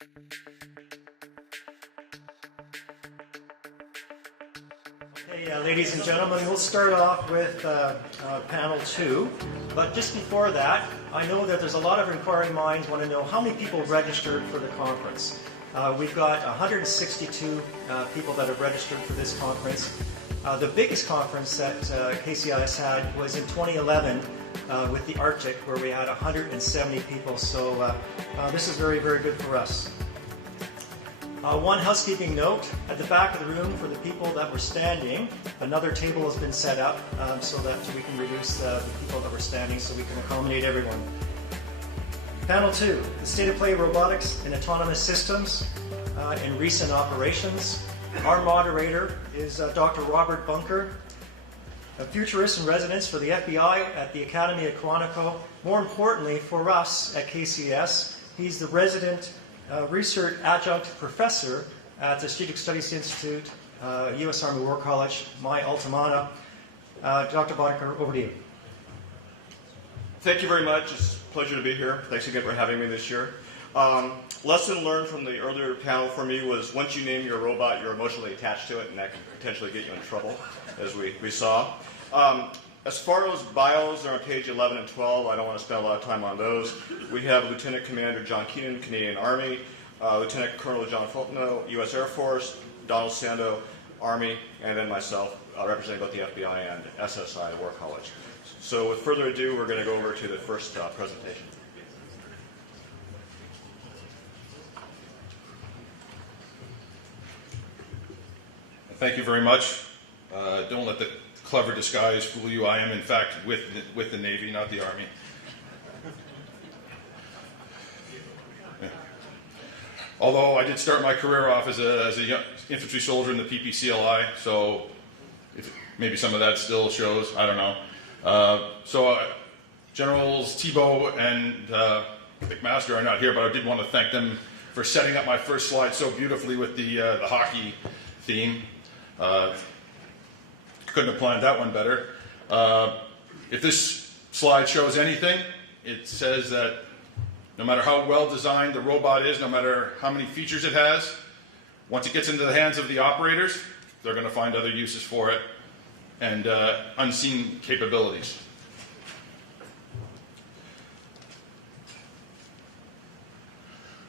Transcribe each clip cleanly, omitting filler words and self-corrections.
Okay, ladies and gentlemen, we'll start off with panel 2. But just before that, I know that there's a lot of inquiring minds want to know how many people registered for the conference. We've got 162 people that have registered for this conference. The biggest conference that KCIS had was in 2011 with the Arctic, where we had 170 people. So this is very, very good for us. One housekeeping note, at the back of the room for the people that were standing, another table has been set up so that we can reduce the people that were standing so we can accommodate everyone. Panel 2, the state of play of robotics and autonomous systems in recent operations. Our moderator is Dr. Robert Bunker, a futurist in residence for the FBI at the Academy of Quantico. More importantly, for us at KCS, he's the resident research adjunct professor at the Strategic Studies Institute, U.S. Army War College, my alma mater. Dr. Bunker, over to you. Thank you very much. It's a pleasure to be here. Thanks again for having me this year. Lesson learned from the earlier panel for me was once you name your robot, you're emotionally attached to it, and that can potentially get you in trouble, as we saw. As far as bios, they're on page 11 and 12. I don't want to spend a lot of time on those. We have Lieutenant Commander John Keenan, Canadian Army, Lieutenant Colonel John Fulton, U.S. Air Force, Donald Sando, Army, and then myself, representing both the FBI and SSI, War College. So with further ado, we're going to go over to the first presentation. Thank you very much. Don't let the clever disguise fool you. I am, in fact, with the Navy, not the Army. Yeah. Although I did start my career off as a young infantry soldier in the PPCLI, so maybe some of that still shows. I don't know. Generals Thibault and McMaster are not here, but I did want to thank them for setting up my first slide so beautifully with the hockey theme. Couldn't have planned that one better. If this slide shows anything, it says that no matter how well designed the robot is, no matter how many features it has, once it gets into the hands of the operators, they're going to find other uses for it and unseen capabilities.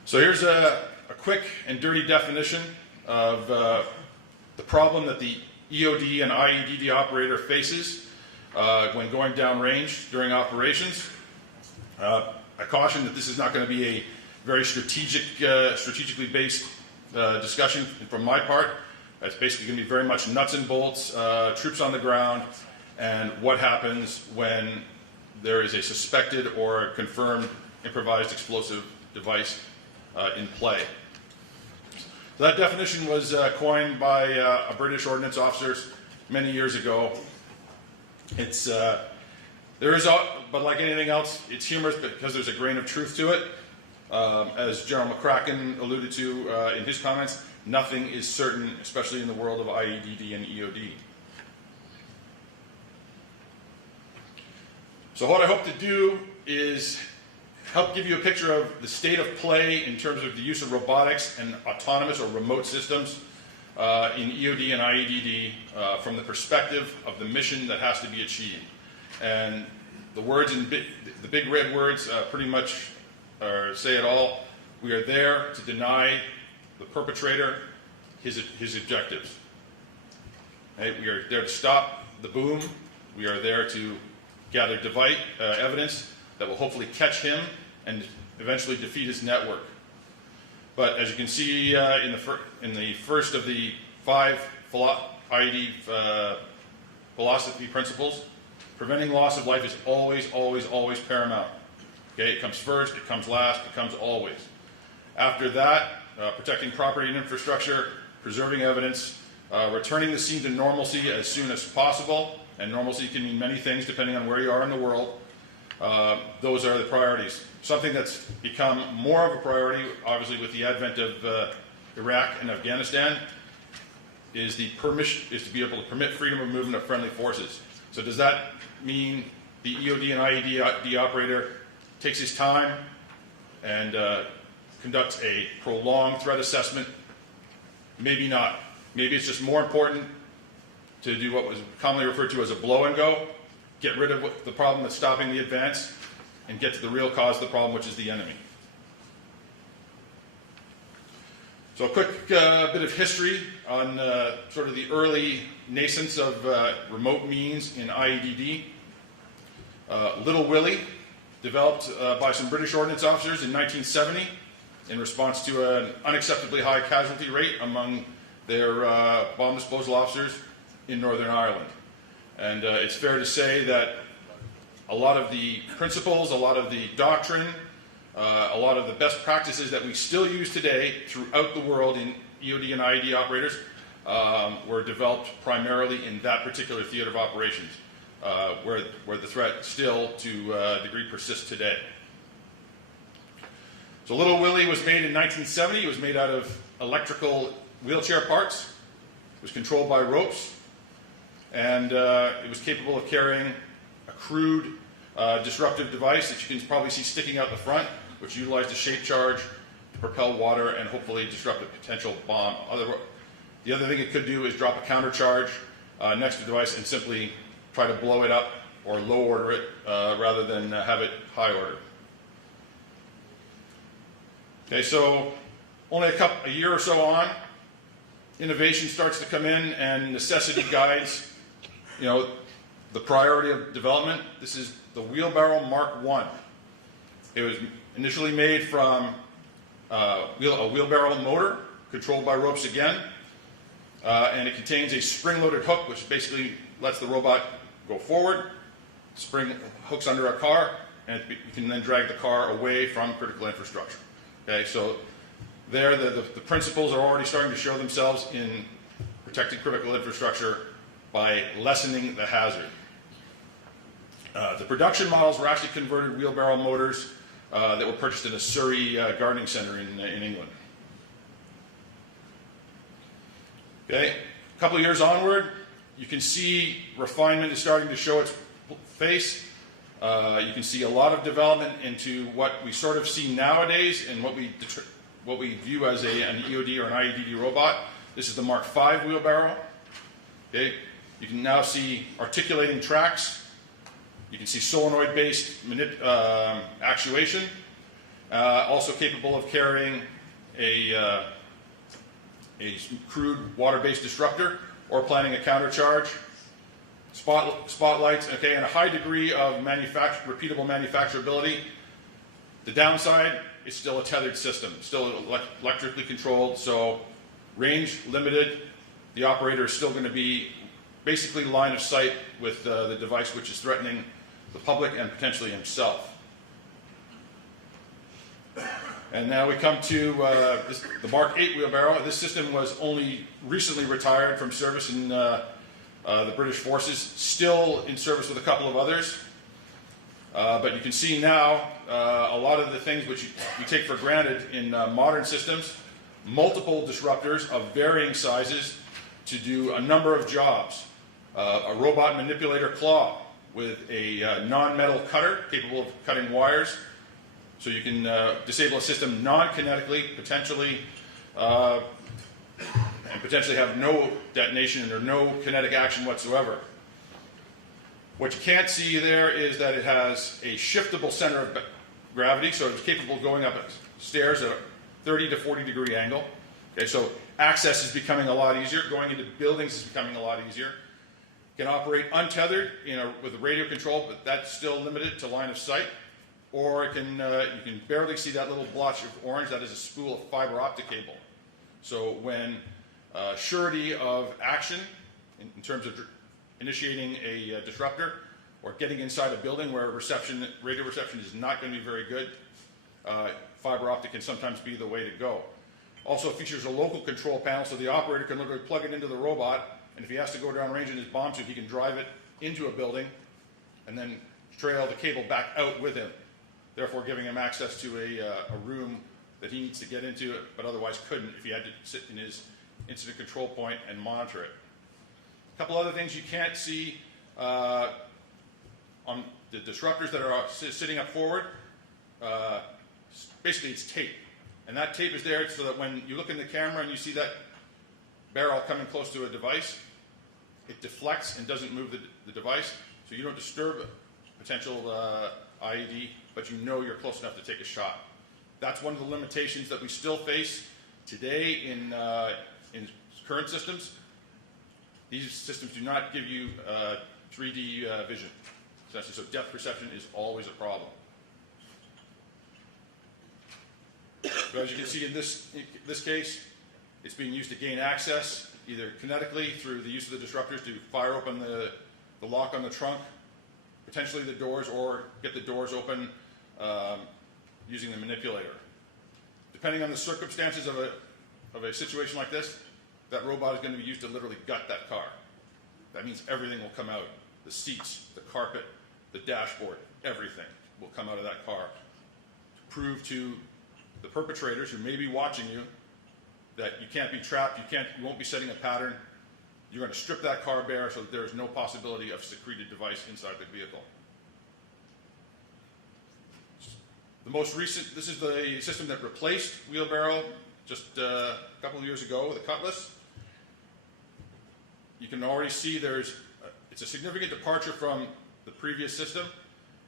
So here's a quick and dirty definition of the problem that the EOD and IEDD operator faces when going downrange during operations. I caution that this is not going to be a very strategically based discussion from my part. It's basically going to be very much nuts and bolts, troops on the ground, and what happens when there is a suspected or confirmed improvised explosive device in play. So that definition was coined by a British ordnance officer many years ago. But like anything else, it's humorous because there's a grain of truth to it. As General McCracken alluded to in his comments, nothing is certain, especially in the world of IEDD and EOD. So what I hope to do is help give you a picture of the state of play in terms of the use of robotics and autonomous or remote systems in EOD and IEDD from the perspective of the mission that has to be achieved. And the words in the big red words pretty much say it all. We are there to deny the perpetrator his objectives. Okay? We are there to stop the boom. We are there to gather evidence that will hopefully catch him and eventually defeat his network. But as you can see in the first of the 5 IED philosophy principles, preventing loss of life is always, always, always paramount. Okay, it comes first, it comes last, it comes always. After that, protecting property and infrastructure, preserving evidence, returning the scene to normalcy as soon as possible, and normalcy can mean many things depending on where you are in the world. Those are the priorities. Something that's become more of a priority, obviously with the advent of Iraq and Afghanistan, is to be able to permit freedom of movement of friendly forces. So does that mean the EOD and IED operator takes his time and conduct a prolonged threat assessment? Maybe not. Maybe it's just more important to do what was commonly referred to as a blow and go, get rid of the problem that's stopping the advance, and get to the real cause of the problem, which is the enemy. So a quick bit of history on sort of the early nascence of remote means in IEDD. Little Willie, developed by some British ordnance officers in 1970 in response to an unacceptably high casualty rate among their bomb disposal officers in Northern Ireland. And it's fair to say that a lot of the principles, a lot of the doctrine, a lot of the best practices that we still use today throughout the world in EOD and IED operators were developed primarily in that particular theater of operations, where the threat still, to a degree, persists today. So Little Willie was made in 1970. It was made out of electrical wheelchair parts. It was controlled by ropes, and it was capable of carrying a crude disruptive device that you can probably see sticking out the front, which utilized a shape charge to propel water and hopefully disrupt a potential bomb. The other thing it could do is drop a counter charge next to the device and simply try to blow it up or low order it rather than have it high order. Okay, so only a year or so on, innovation starts to come in and necessity guides, the priority of development. This is the Wheelbarrow Mark I. It was initially made from a wheelbarrow motor controlled by ropes again, and it contains a spring-loaded hook which basically lets the robot go forward. Spring hooks under a car, and you can then drag the car away from critical infrastructure. Okay, so there the principles are already starting to show themselves in protecting critical infrastructure by lessening the hazard. The production models were actually converted wheelbarrow motors that were purchased in a Surrey gardening center in England. Okay, a couple of years onward, you can see refinement is starting to show its face. You can see a lot of development into what we sort of see nowadays and what we view as an EOD or an IEDD robot. This is the Mark V wheelbarrow. Okay, you can now see articulating tracks. You can see solenoid-based actuation, also capable of carrying a crude water-based disruptor or planning a countercharge. Spotlights, okay, and a high degree of repeatable manufacturability. The downside is still a tethered system, still electrically controlled, so range limited. The operator is still going to be basically line of sight with the device which is threatening the public and potentially himself. And now we come to the Mark VIII wheelbarrow. This system was only recently retired from service in the British forces, still in service with a couple of others. But you can see now a lot of the things which you take for granted in modern systems, multiple disruptors of varying sizes to do a number of jobs. A robot manipulator claw with a non-metal cutter capable of cutting wires. So you can disable a system non-kinetically, potentially, and potentially have no detonation or no kinetic action whatsoever. What you can't see there is that it has a shiftable center of gravity, so it's capable of going up stairs at a 30 to 40 degree angle. Okay, so access is becoming a lot easier. Going into buildings is becoming a lot easier. It can operate untethered with radio control, but that's still limited to line of sight. Or it can, you can barely see that little blotch of orange. That is a spool of fiber optic cable. So when surety of action, in terms of initiating a disruptor or getting inside a building where radio reception is not going to be very good, fiber optic can sometimes be the way to go. Also features a local control panel, so the operator can literally plug it into the robot, and if he has to go down range in his bomb suit, he can drive it into a building and then trail the cable back out with him, therefore giving him access to a room that he needs to get into, but otherwise couldn't if he had to sit in his incident control point and monitor it. A couple other things you can't see on the disruptors that are sitting up forward. Basically, it's tape. And that tape is there so that when you look in the camera and you see that barrel coming close to a device, it deflects and doesn't move the device, so you don't disturb a potential IED, but you know you're close enough to take a shot. That's one of the limitations that we still face today in current systems. These systems do not give you 3D vision, essentially, so depth perception is always a problem. But as you can see in this case, it's being used to gain access, either kinetically through the use of the disruptors to fire open the lock on the trunk, potentially the doors, or get the doors open using the manipulator. Depending on the circumstances of a situation like this, that robot is going to be used to literally gut that car. That means everything will come out. The seats, the carpet, the dashboard, everything will come out of that car to prove to the perpetrators who may be watching you that you can't be trapped, you won't be setting a pattern. You're going to strip that car bare so that there is no possibility of secreted device inside the vehicle. The most recent, this is the system that replaced Wheelbarrow just a couple of years ago, the Cutlass. You can already see it's a significant departure from the previous system.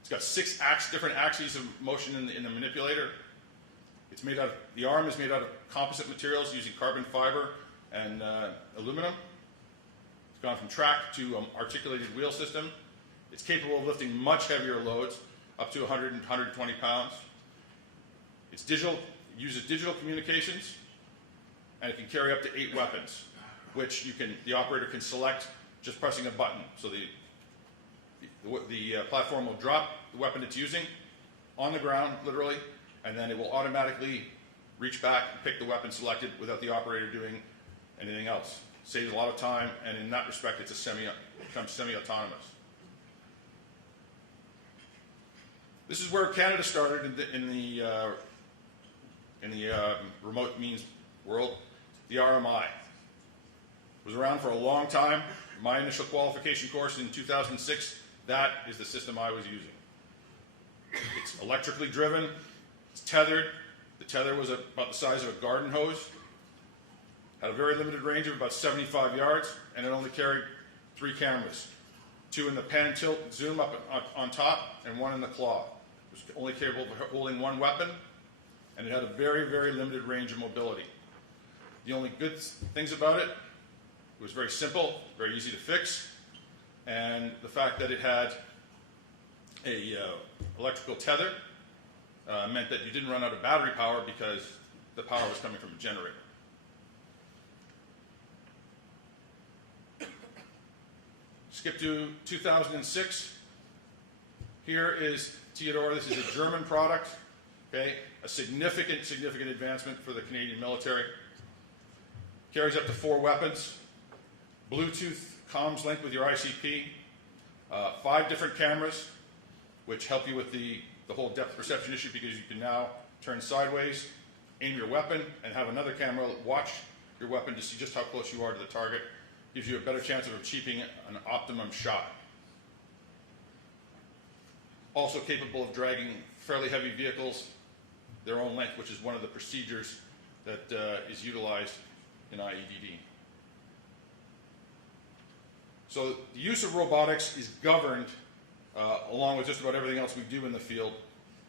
It's got 6 different axes of motion in the manipulator. It's made out of, the arm is made out of composite materials using carbon fiber and aluminum. It's gone from track to articulated wheel system. It's capable of lifting much heavier loads, up to 100 and 120 pounds. It's digital, it uses digital communications, and it can carry up to 8 weapons, which the operator can select just pressing a button. So the platform will drop the weapon it's using on the ground, literally, and then it will automatically reach back and pick the weapon selected without the operator doing anything else. Saves a lot of time, and in that respect, it becomes semi-autonomous. This is where Canada started in the remote means world. The RMI was around for a long time. My initial qualification course in 2006, that is the system I was using. It's electrically driven. It's tethered. The tether was about the size of a garden hose. Had a very limited range of about 75 yards, and it only carried 3 cameras. 2 in the pan tilt zoom up on top, and 1 in the claw. It was only capable of holding 1 weapon, and it had a very, very limited range of mobility. The only good things about it was very simple, very easy to fix, and the fact that it had a electrical tether meant that you didn't run out of battery power because the power was coming from a generator. Skip to 2006. Here is Theodore. This is a German product. Okay, a significant advancement for the Canadian military. Carries up to 4 weapons. Bluetooth comms linked with your ICP. 5 different cameras, which help you with the whole depth perception issue because you can now turn sideways, aim your weapon, and have another camera watch your weapon to see just how close you are to the target. Gives you a better chance of achieving an optimum shot. Also capable of dragging fairly heavy vehicles their own length, which is one of the procedures that is utilized in IEDD. So the use of robotics is governed, along with just about everything else we do in the field,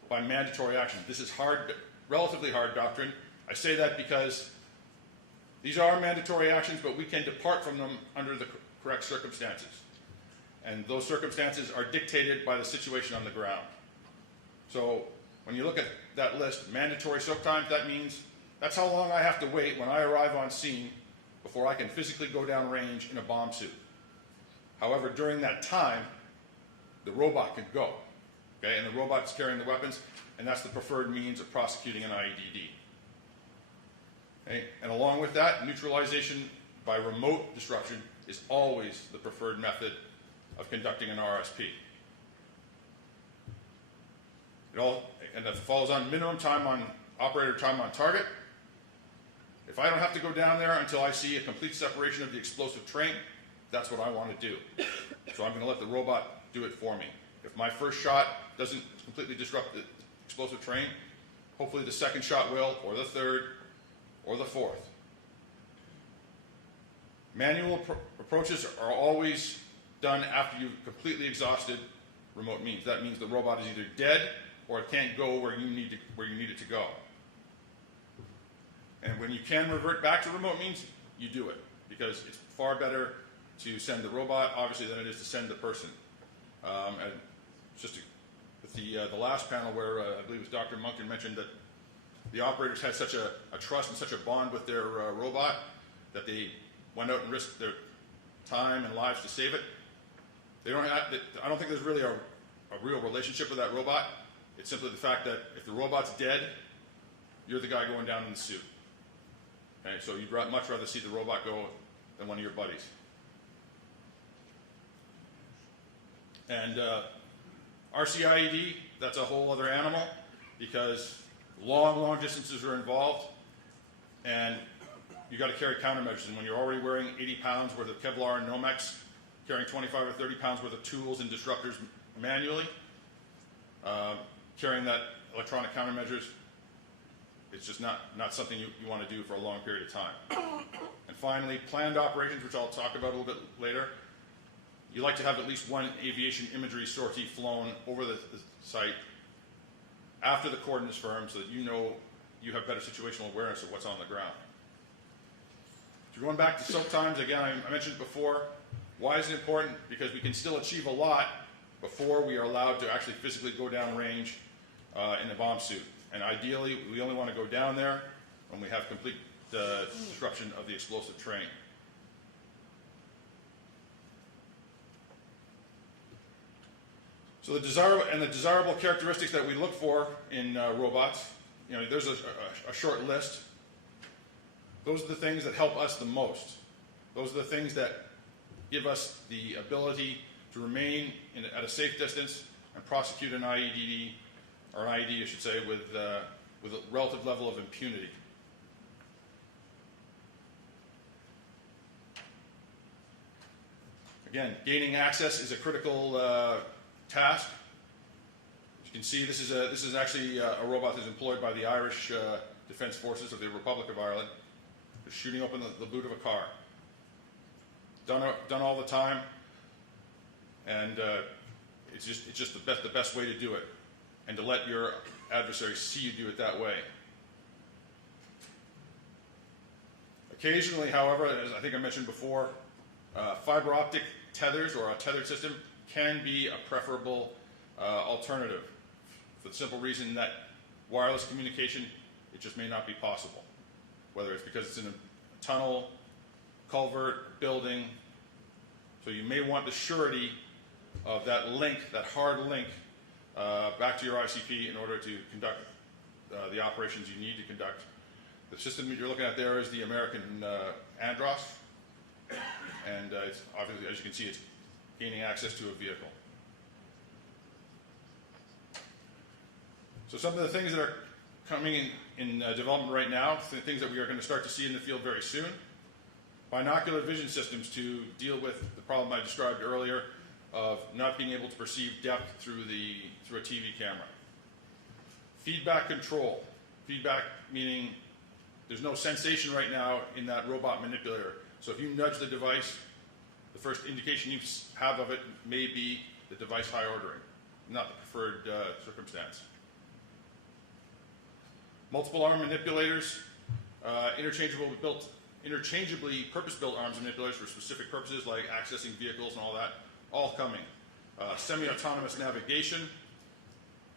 by mandatory action. This is hard, relatively hard doctrine. I say that because these are mandatory actions, but we can depart from them under the correct circumstances. And those circumstances are dictated by the situation on the ground. So when you look at that list, mandatory soak times, that means that's how long I have to wait when I arrive on scene before I can physically go down range in a bomb suit. However, during that time, the robot can go. Okay? And the robot's carrying the weapons, and that's the preferred means of prosecuting an IEDD. Okay? And along with that, neutralization by remote disruption is always the preferred method of conducting an RSP. It falls on minimum time on operator time on target. If I don't have to go down there until I see a complete separation of the explosive train, that's what I want to do. So I'm going to let the robot do it for me. If my first shot doesn't completely disrupt the explosive train, Hopefully the second shot will, or the third, or the fourth. Manual approaches are always done after you've completely exhausted remote means. That means the robot is either dead or it can't go where you need it to go. And when you can revert back to remote means, you do it, because it's far better to send the robot, obviously, than it is to send the person. And just with the last panel where I believe it was Dr. Monken mentioned that the operators had such a trust and such a bond with their robot that they went out and risked their time and lives to save it. I don't think there's really a real relationship with that robot. It's simply the fact that if the robot's dead, you're the guy going down in the suit. Okay, so you'd much rather see the robot go than one of your buddies. And RCIED, that's a whole other animal, because long distances are involved, and you got to carry countermeasures. And when you're already wearing 80 pounds worth of Kevlar and Nomex, carrying 25 or 30 pounds worth of tools and disruptors manually, carrying that electronic countermeasures, it's just not something you want to do for a long period of time. And finally, planned operations, which I'll talk about a little bit later. You like to have at least one aviation imagery sortie flown over the site after the cordon is firm, so that you know you have better situational awareness of what's on the ground. So going back to soak times, again, I mentioned before, why is it important? Because we can still achieve a lot before we are allowed to actually physically go down range in the bomb suit. And ideally, we only want to go down there when we have complete disruption of the explosive train. So the desirable characteristics that we look for in robots, there's a short list. Those are the things that help us the most. Those are the things that give us the ability to remain at a safe distance and prosecute an IED, or an IED, I should say, with a relative level of impunity. Again, gaining access is a critical task. As you can see, this is actually a robot that's employed by the Irish Defence Forces of the Republic of Ireland. Just shooting open the boot of a car. Done all the time, and it's just the best way to do it, and to let your adversary see you do it that way. Occasionally, however, as I think I mentioned before, fiber optic tethers or a tethered system can be a preferable alternative, for the simple reason that wireless communication, it just may not be possible. Whether it's because it's in a tunnel, culvert, building. So you may want the surety of that link, that hard link, back to your ICP in order to conduct the operations you need to conduct. The system that you're looking at there is the American Andros, and it's obviously, as you can see, it's gaining access to a vehicle. So some of the things that are coming in development right now, things that we are going to start to see in the field very soon. Binocular vision systems to deal with the problem I described earlier of not being able to perceive depth through a TV camera. Feedback control. Feedback meaning there's no sensation right now in that robot manipulator. So if you nudge the device, the first indication you have of it may be the device high ordering, not the preferred circumstance. Multiple arm manipulators, interchangeably purpose-built arms manipulators for specific purposes like accessing vehicles and all that, all coming. Semi-autonomous navigation,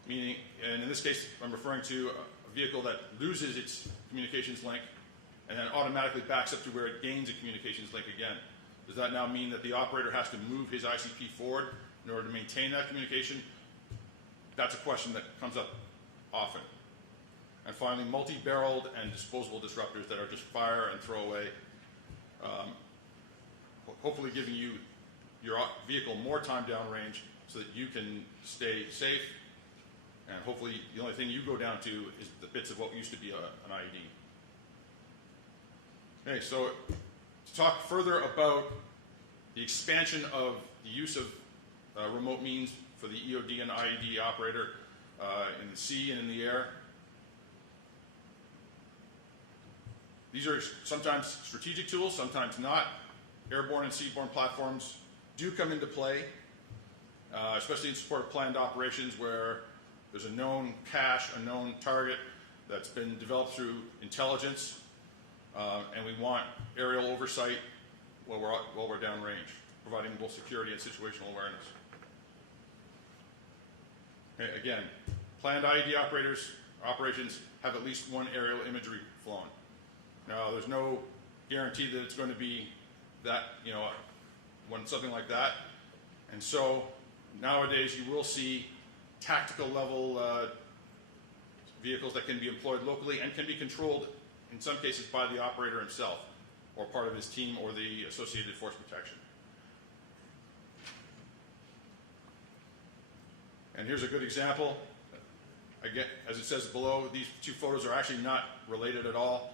meaning, and in this case I'm referring to a vehicle that loses its communications link and then automatically backs up to where it gains a communications link again. Does that now mean that the operator has to move his ICP forward in order to maintain that communication? That's a question that comes up often. And finally, multi-barreled and disposable disruptors that are just fire and throw away, hopefully giving you your vehicle more time downrange so that you can stay safe, and hopefully the only thing you go down to is the bits of what used to be an IED. Okay, so to talk further about the expansion of the use of remote means for the EOD and IED operator in the sea and in the air, These are sometimes strategic tools, sometimes not. Airborne and seaborne platforms do come into play, especially in support of planned operations where there's a known cache, a known target that's been developed through intelligence, and we want aerial oversight while we're downrange, providing both security and situational awareness. Okay, again, planned IED operations have at least one aerial imagery flown. Now, there's no guarantee that it's going to be that, something like that. And so nowadays you will see tactical level vehicles that can be employed locally and can be controlled in some cases by the operator himself or part of his team or the associated force protection. And here's a good example. Again, as it says below, these two photos are actually not related at all.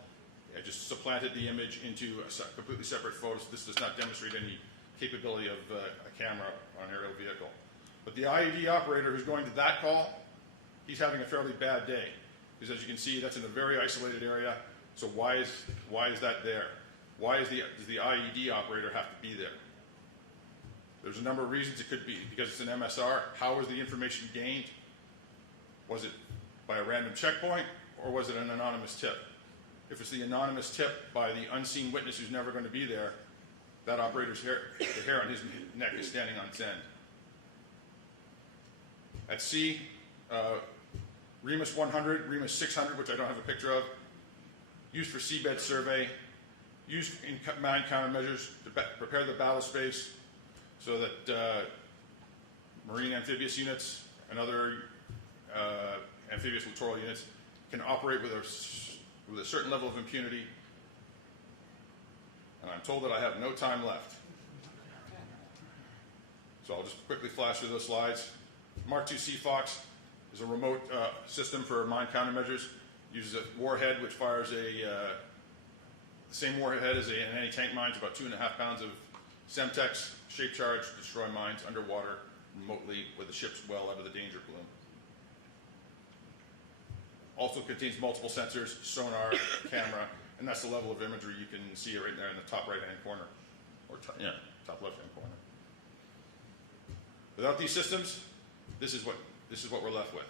I just supplanted the image into a completely separate photo. So this does not demonstrate any capability of a camera on an aerial vehicle. But the IED operator who's going to that call, he's having a fairly bad day. Because as you can see, that's in a very isolated area. So why is that there? Why does the IED operator have to be there? There's a number of reasons it could be. Because it's an MSR, how was the information gained? Was it by a random checkpoint, or was it an anonymous tip? If it's the anonymous tip by the unseen witness who's never going to be there, that operator's the hair on his neck is standing on its end. At sea, REMUS 100, REMUS 600, which I don't have a picture of, used for seabed survey, used in mine countermeasures to prepare the battle space so that marine amphibious units and other amphibious littoral units can operate with a certain level of impunity. And I'm told that I have no time left. So I'll just quickly flash through those slides. Mark II Seafox is a remote system for mine countermeasures. Uses a warhead which fires the same warhead as an anti-tank mine, about 2.5 pounds of Semtex, shape charge, destroy mines underwater remotely with the ship's well out of the danger plume. Also contains multiple sensors, sonar, camera, and that's the level of imagery you can see right there in the top right-hand corner, or top left-hand corner. Without these systems, this is what we're left with.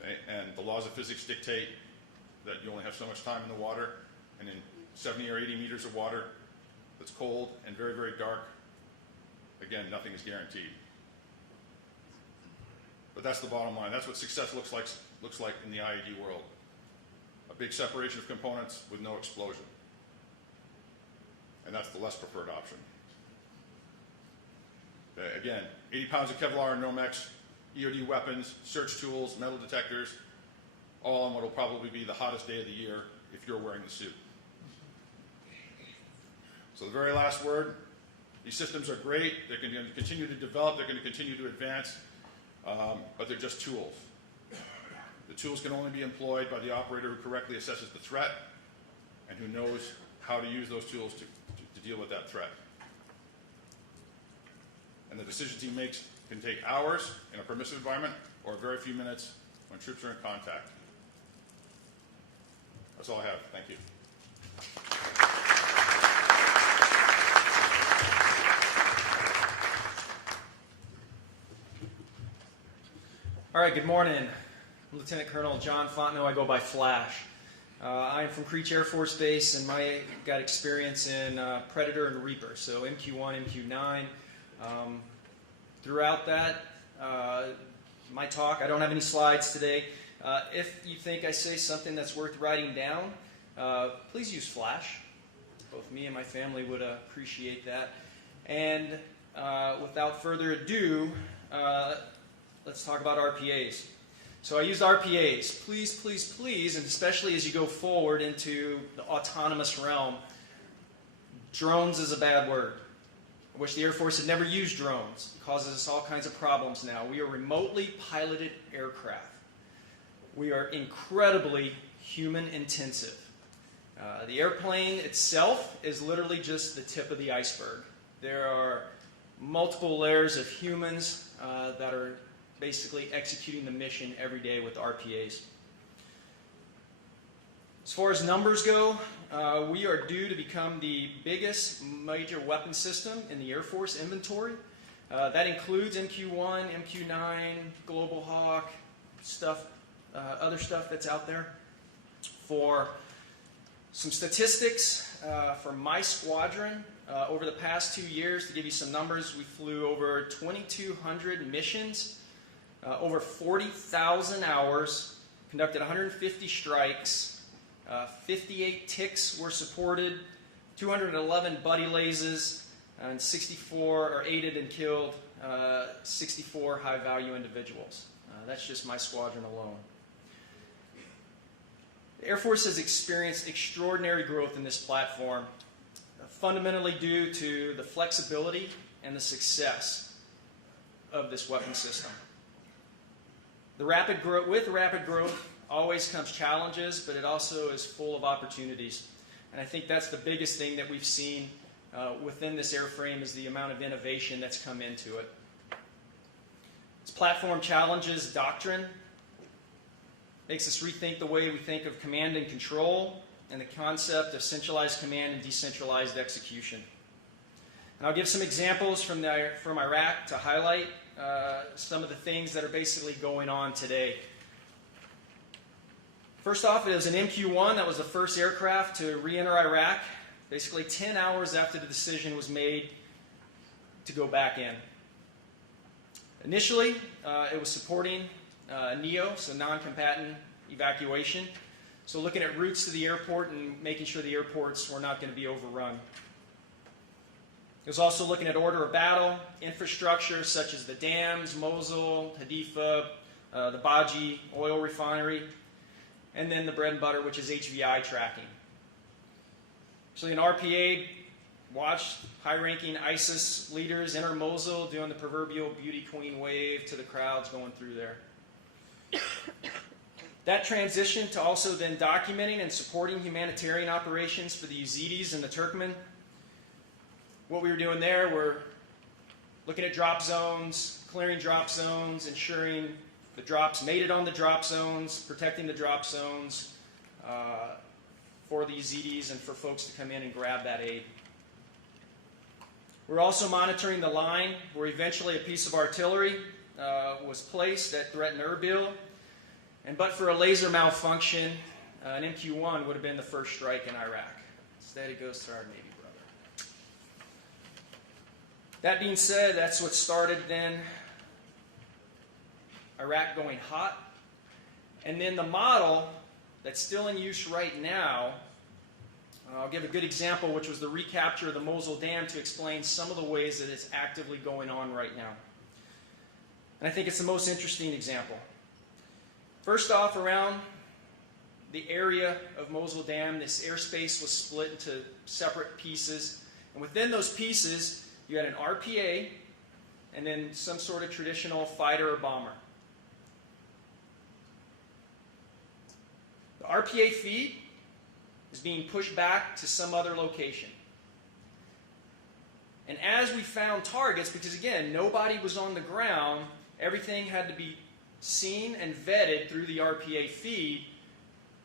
Okay? And the laws of physics dictate that you only have so much time in the water, and in 70 or 80 meters of water that's cold and very, very dark, again, nothing is guaranteed. But that's the bottom line. That's what success looks like in the IED world. A big separation of components with no explosion. And that's the less preferred option. Again, 80 pounds of Kevlar and Nomex, EOD weapons, search tools, metal detectors, all on what will probably be the hottest day of the year if you're wearing the suit. So the very last word, these systems are great. They're going to continue to develop. They're going to continue to advance. But they're just tools. The tools can only be employed by the operator who correctly assesses the threat and who knows how to use those tools to deal with that threat. And the decisions he makes can take hours in a permissive environment or a very few minutes when troops are in contact. That's all I have. Thank you. All right, good morning. I'm Lieutenant Colonel John Fontenot. I go by Flash. I'm from Creech Air Force Base, and I got experience in Predator and Reaper, so MQ-1, MQ-9. Throughout that, my talk, I don't have any slides today. If you think I say something that's worth writing down, please use Flash. Both me and my family would appreciate that. And without further ado, let's talk about RPAs. So I used RPAs. Please, please, please, and especially as you go forward into the autonomous realm, drones is a bad word. I wish the Air Force had never used drones. It causes us all kinds of problems now. We are remotely piloted aircraft. We are incredibly human intensive. The airplane itself is literally just the tip of the iceberg. There are multiple layers of humans that are basically executing the mission every day with RPAs. As far as numbers go, we are due to become the biggest major weapon system in the Air Force inventory. That includes MQ-1, MQ-9, Global Hawk, stuff, other stuff that's out there. For some statistics for my squadron, over the past 2 years, to give you some numbers, we flew over 2,200 missions, over 40,000 hours, conducted 150 strikes, 58 ticks were supported, 211 buddy layses, and 64 are aided and killed 64 high-value individuals. That's just my squadron alone. The Air Force has experienced extraordinary growth in this platform, fundamentally due to the flexibility and the success of this weapon system. With rapid growth always comes challenges, but it also is full of opportunities. And I think that's the biggest thing that we've seen within this airframe is the amount of innovation that's come into it. This platform challenges doctrine, makes us rethink the way we think of command and control, and the concept of centralized command and decentralized execution. And I'll give some examples from Iraq to highlight some of the things that are basically going on today. First off, it was an MQ-1 that was the first aircraft to re-enter Iraq, basically 10 hours after the decision was made to go back in. Initially, it was supporting NEO, so non-combatant evacuation. So looking at routes to the airport and making sure the airports were not going to be overrun. It was also looking at order of battle, infrastructure such as the dams, Mosul, Hadifa, the Baji oil refinery, and then the bread and butter, which is HVI tracking. So an RPA watched high-ranking ISIS leaders enter Mosul doing the proverbial beauty queen wave to the crowds going through there. That transition to also then documenting and supporting humanitarian operations for the Yazidis and the Turkmen. What we were doing there, we're looking at drop zones, clearing drop zones, ensuring the drops made it on the drop zones, protecting the drop zones for the Yazidis and for folks to come in and grab that aid. We're also monitoring the line where eventually a piece of artillery was placed that threatened Erbil. And but for a laser malfunction, an MQ-1 would have been the first strike in Iraq. Instead, it goes to our Navy brother. That being said, that's what started then Iraq going hot. And then the model that's still in use right now, I'll give a good example, which was the recapture of the Mosul Dam to explain some of the ways that it's actively going on right now. And I think it's the most interesting example. First off, around the area of Mosul Dam, this airspace was split into separate pieces. And within those pieces, you had an RPA and then some sort of traditional fighter or bomber. The RPA feed is being pushed back to some other location. And as we found targets, because again, nobody was on the ground, everything had to be seen and vetted through the RPA feed,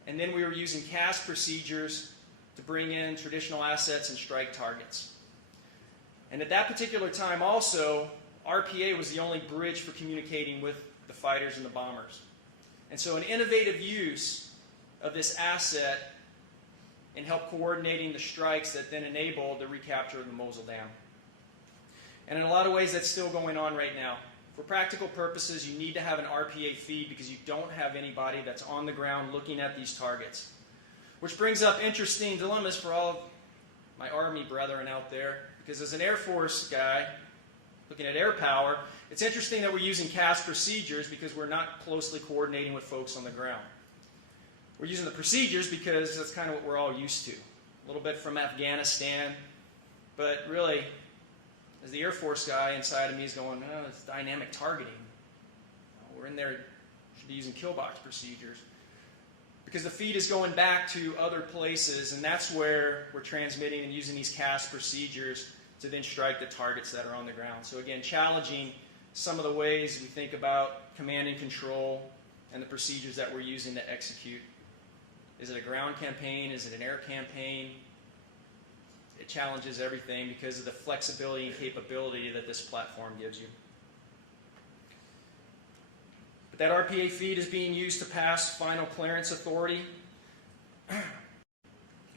and then we were using CAS procedures to bring in traditional assets and strike targets. And at that particular time also, RPA was the only bridge for communicating with the fighters and the bombers. And so an innovative use of this asset and help coordinating the strikes that then enabled the recapture of the Mosul Dam. And in a lot of ways, that's still going on right now. For practical purposes, you need to have an RPA feed because you don't have anybody that's on the ground looking at these targets. Which brings up interesting dilemmas for all of my Army brethren out there. Because as an Air Force guy, looking at air power, it's interesting that we're using CAS procedures because we're not closely coordinating with folks on the ground. We're using the procedures because that's kind of what we're all used to. A little bit from Afghanistan, but really, as the Air Force guy inside of me is going, oh, it's dynamic targeting. We're in there, should be using kill box procedures. Because the feed is going back to other places, and that's where we're transmitting and using these CAS procedures to then strike the targets that are on the ground. So again, challenging some of the ways we think about command and control and the procedures that we're using to execute Is it a ground campaign? Is it an air campaign? It challenges everything because of the flexibility and capability that this platform gives you. But that RPA feed is being used to pass final clearance authority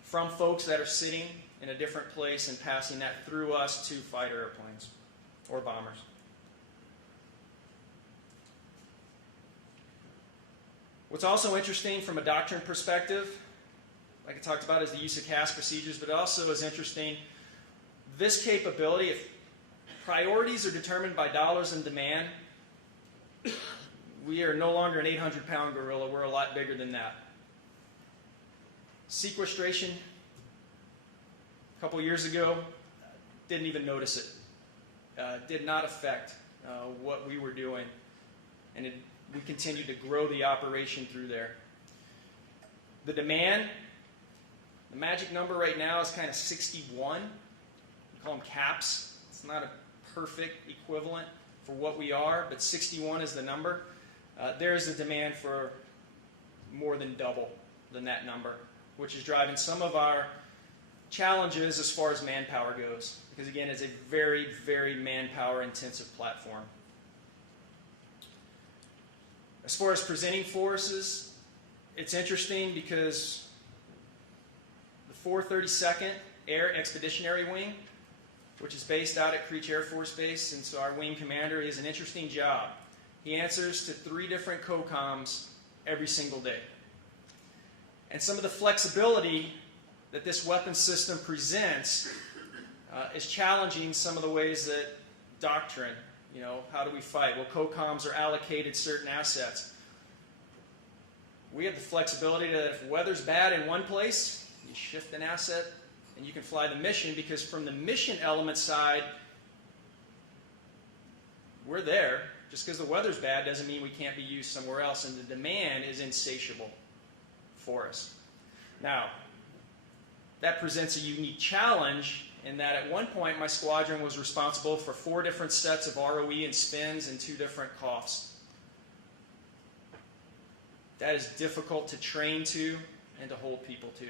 from folks that are sitting in a different place and passing that through us to fighter airplanes or bombers. What's also interesting from a doctrine perspective, like I talked about, is the use of CAS procedures, but it also is interesting, this capability, if priorities are determined by dollars and demand, we are no longer an 800-pound gorilla, we're a lot bigger than that. Sequestration, a couple years ago, didn't even notice it. Did not affect what we were doing. And we continued to grow the operation through there. The demand, the magic number right now is kind of 61. We call them caps. It's not a perfect equivalent for what we are, but 61 is the number. There's a demand for more than double than that number, which is driving some of our challenges as far as manpower goes. Because again, it's a very, very manpower intensive platform. As far as presenting forces, it's interesting because the 432nd Air Expeditionary Wing, which is based out at Creech Air Force Base, and so our wing commander is an interesting job. He answers to 3 different COCOMs every single day. And some of the flexibility that this weapon system presents is challenging some of the ways that doctrine, how do we fight? Well, COCOMs are allocated certain assets. We have the flexibility that if weather's bad in one place, you shift an asset and you can fly the mission, because from the mission element side, we're there. Just because the weather's bad doesn't mean we can't be used somewhere else, and the demand is insatiable for us. Now, that presents a unique challenge in that at one point my squadron was responsible for 4 different sets of ROE and spins and 2 different COFs. That is difficult to train to and to hold people to.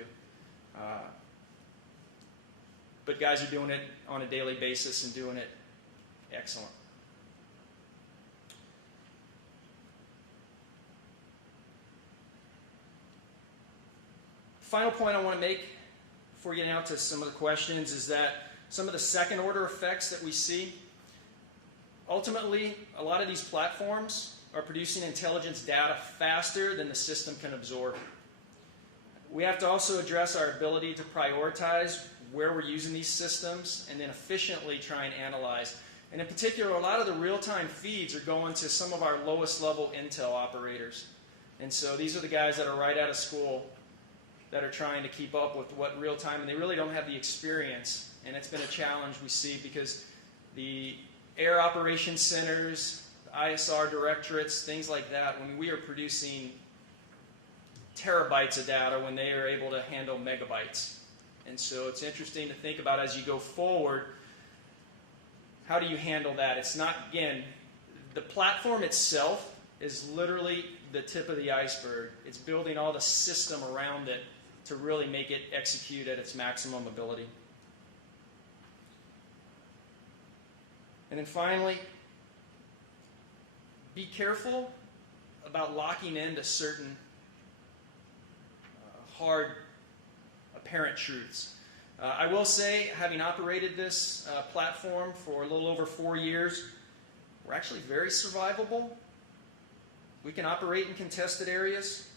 But guys are doing it on a daily basis and doing it excellent. Final point I want to make before getting out to some of the questions is that some of the second order effects that we see, ultimately a lot of these platforms are producing intelligence data faster than the system can absorb. We have to also address our ability to prioritize where we're using these systems and then efficiently try and analyze. And in particular, a lot of the real-time feeds are going to some of our lowest level intel operators. And so these are the guys that are right out of school that are trying to keep up with what real time, and they really don't have the experience. And it's been a challenge we see because the air operations centers, ISR directorates, things like that, when we are producing terabytes of data when they are able to handle megabytes. And so it's interesting to think about as you go forward, how do you handle that? It's not, again, the platform itself is literally the tip of the iceberg. It's building all the system around it to really make it execute at its maximum ability. And then finally, be careful about locking into certain hard, apparent truths. I will say, having operated this platform for a little over 4 years, we're actually very survivable. We can operate in contested areas.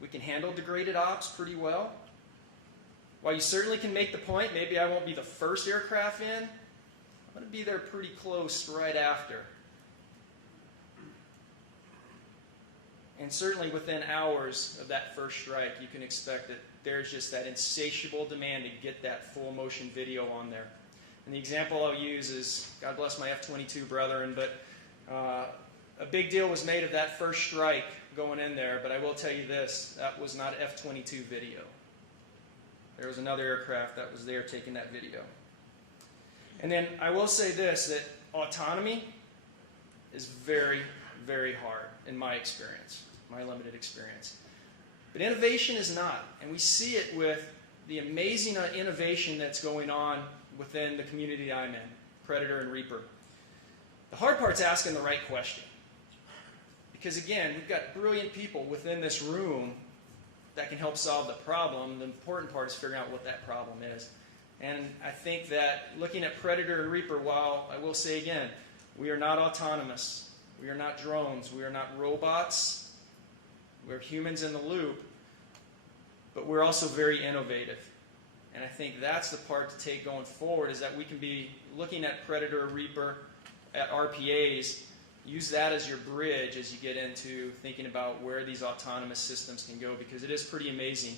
We can handle degraded ops pretty well. While you certainly can make the point, maybe I won't be the first aircraft in, I'm going to be there pretty close right after. And certainly within hours of that first strike, you can expect that there's just that insatiable demand to get that full motion video on there. And the example I'll use is, God bless my F-22 brethren, but a big deal was made of that first strike going in there, but I will tell you this, that was not F-22 video. There was another aircraft that was there taking that video. And then I will say this, that autonomy is very, very hard in my experience, my limited experience. But innovation is not. And we see it with the amazing innovation that's going on within the community I'm in, Predator and Reaper. The hard part's asking the right question. Because again, we've got brilliant people within this room that can help solve the problem. The important part is figuring out what that problem is. And I think that looking at Predator and Reaper, while I will say again, we are not autonomous, we are not drones, we are not robots, we're humans in the loop, but we're also very innovative. And I think that's the part to take going forward, is that we can be looking at Predator or Reaper, at RPAs, use that as your bridge as you get into thinking about where these autonomous systems can go, because it is pretty amazing.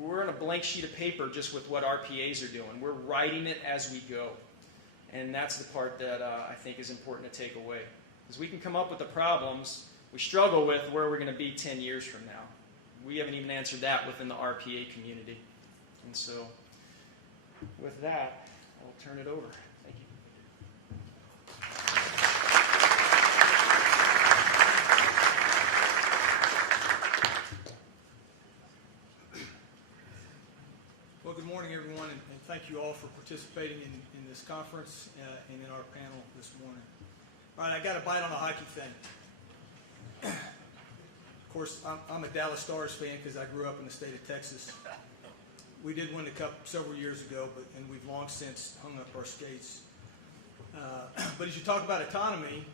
We're on a blank sheet of paper just with what RPAs are doing. We're writing it as we go. And that's the part that I think is important to take away. Because we can come up with the problems we struggle with where we're going to be 10 years from now. We haven't even answered that within the RPA community. And so, with that, I'll turn it over. Thank you. Well, good morning, everyone, and thank you all for participating in this conference and in our panel this morning. All right, I got a bite on the hockey thing. Of course, I'm a Dallas Stars fan because I grew up in the state of Texas. We did win the Cup several years ago, and we've long since hung up our skates. But as you talk about autonomy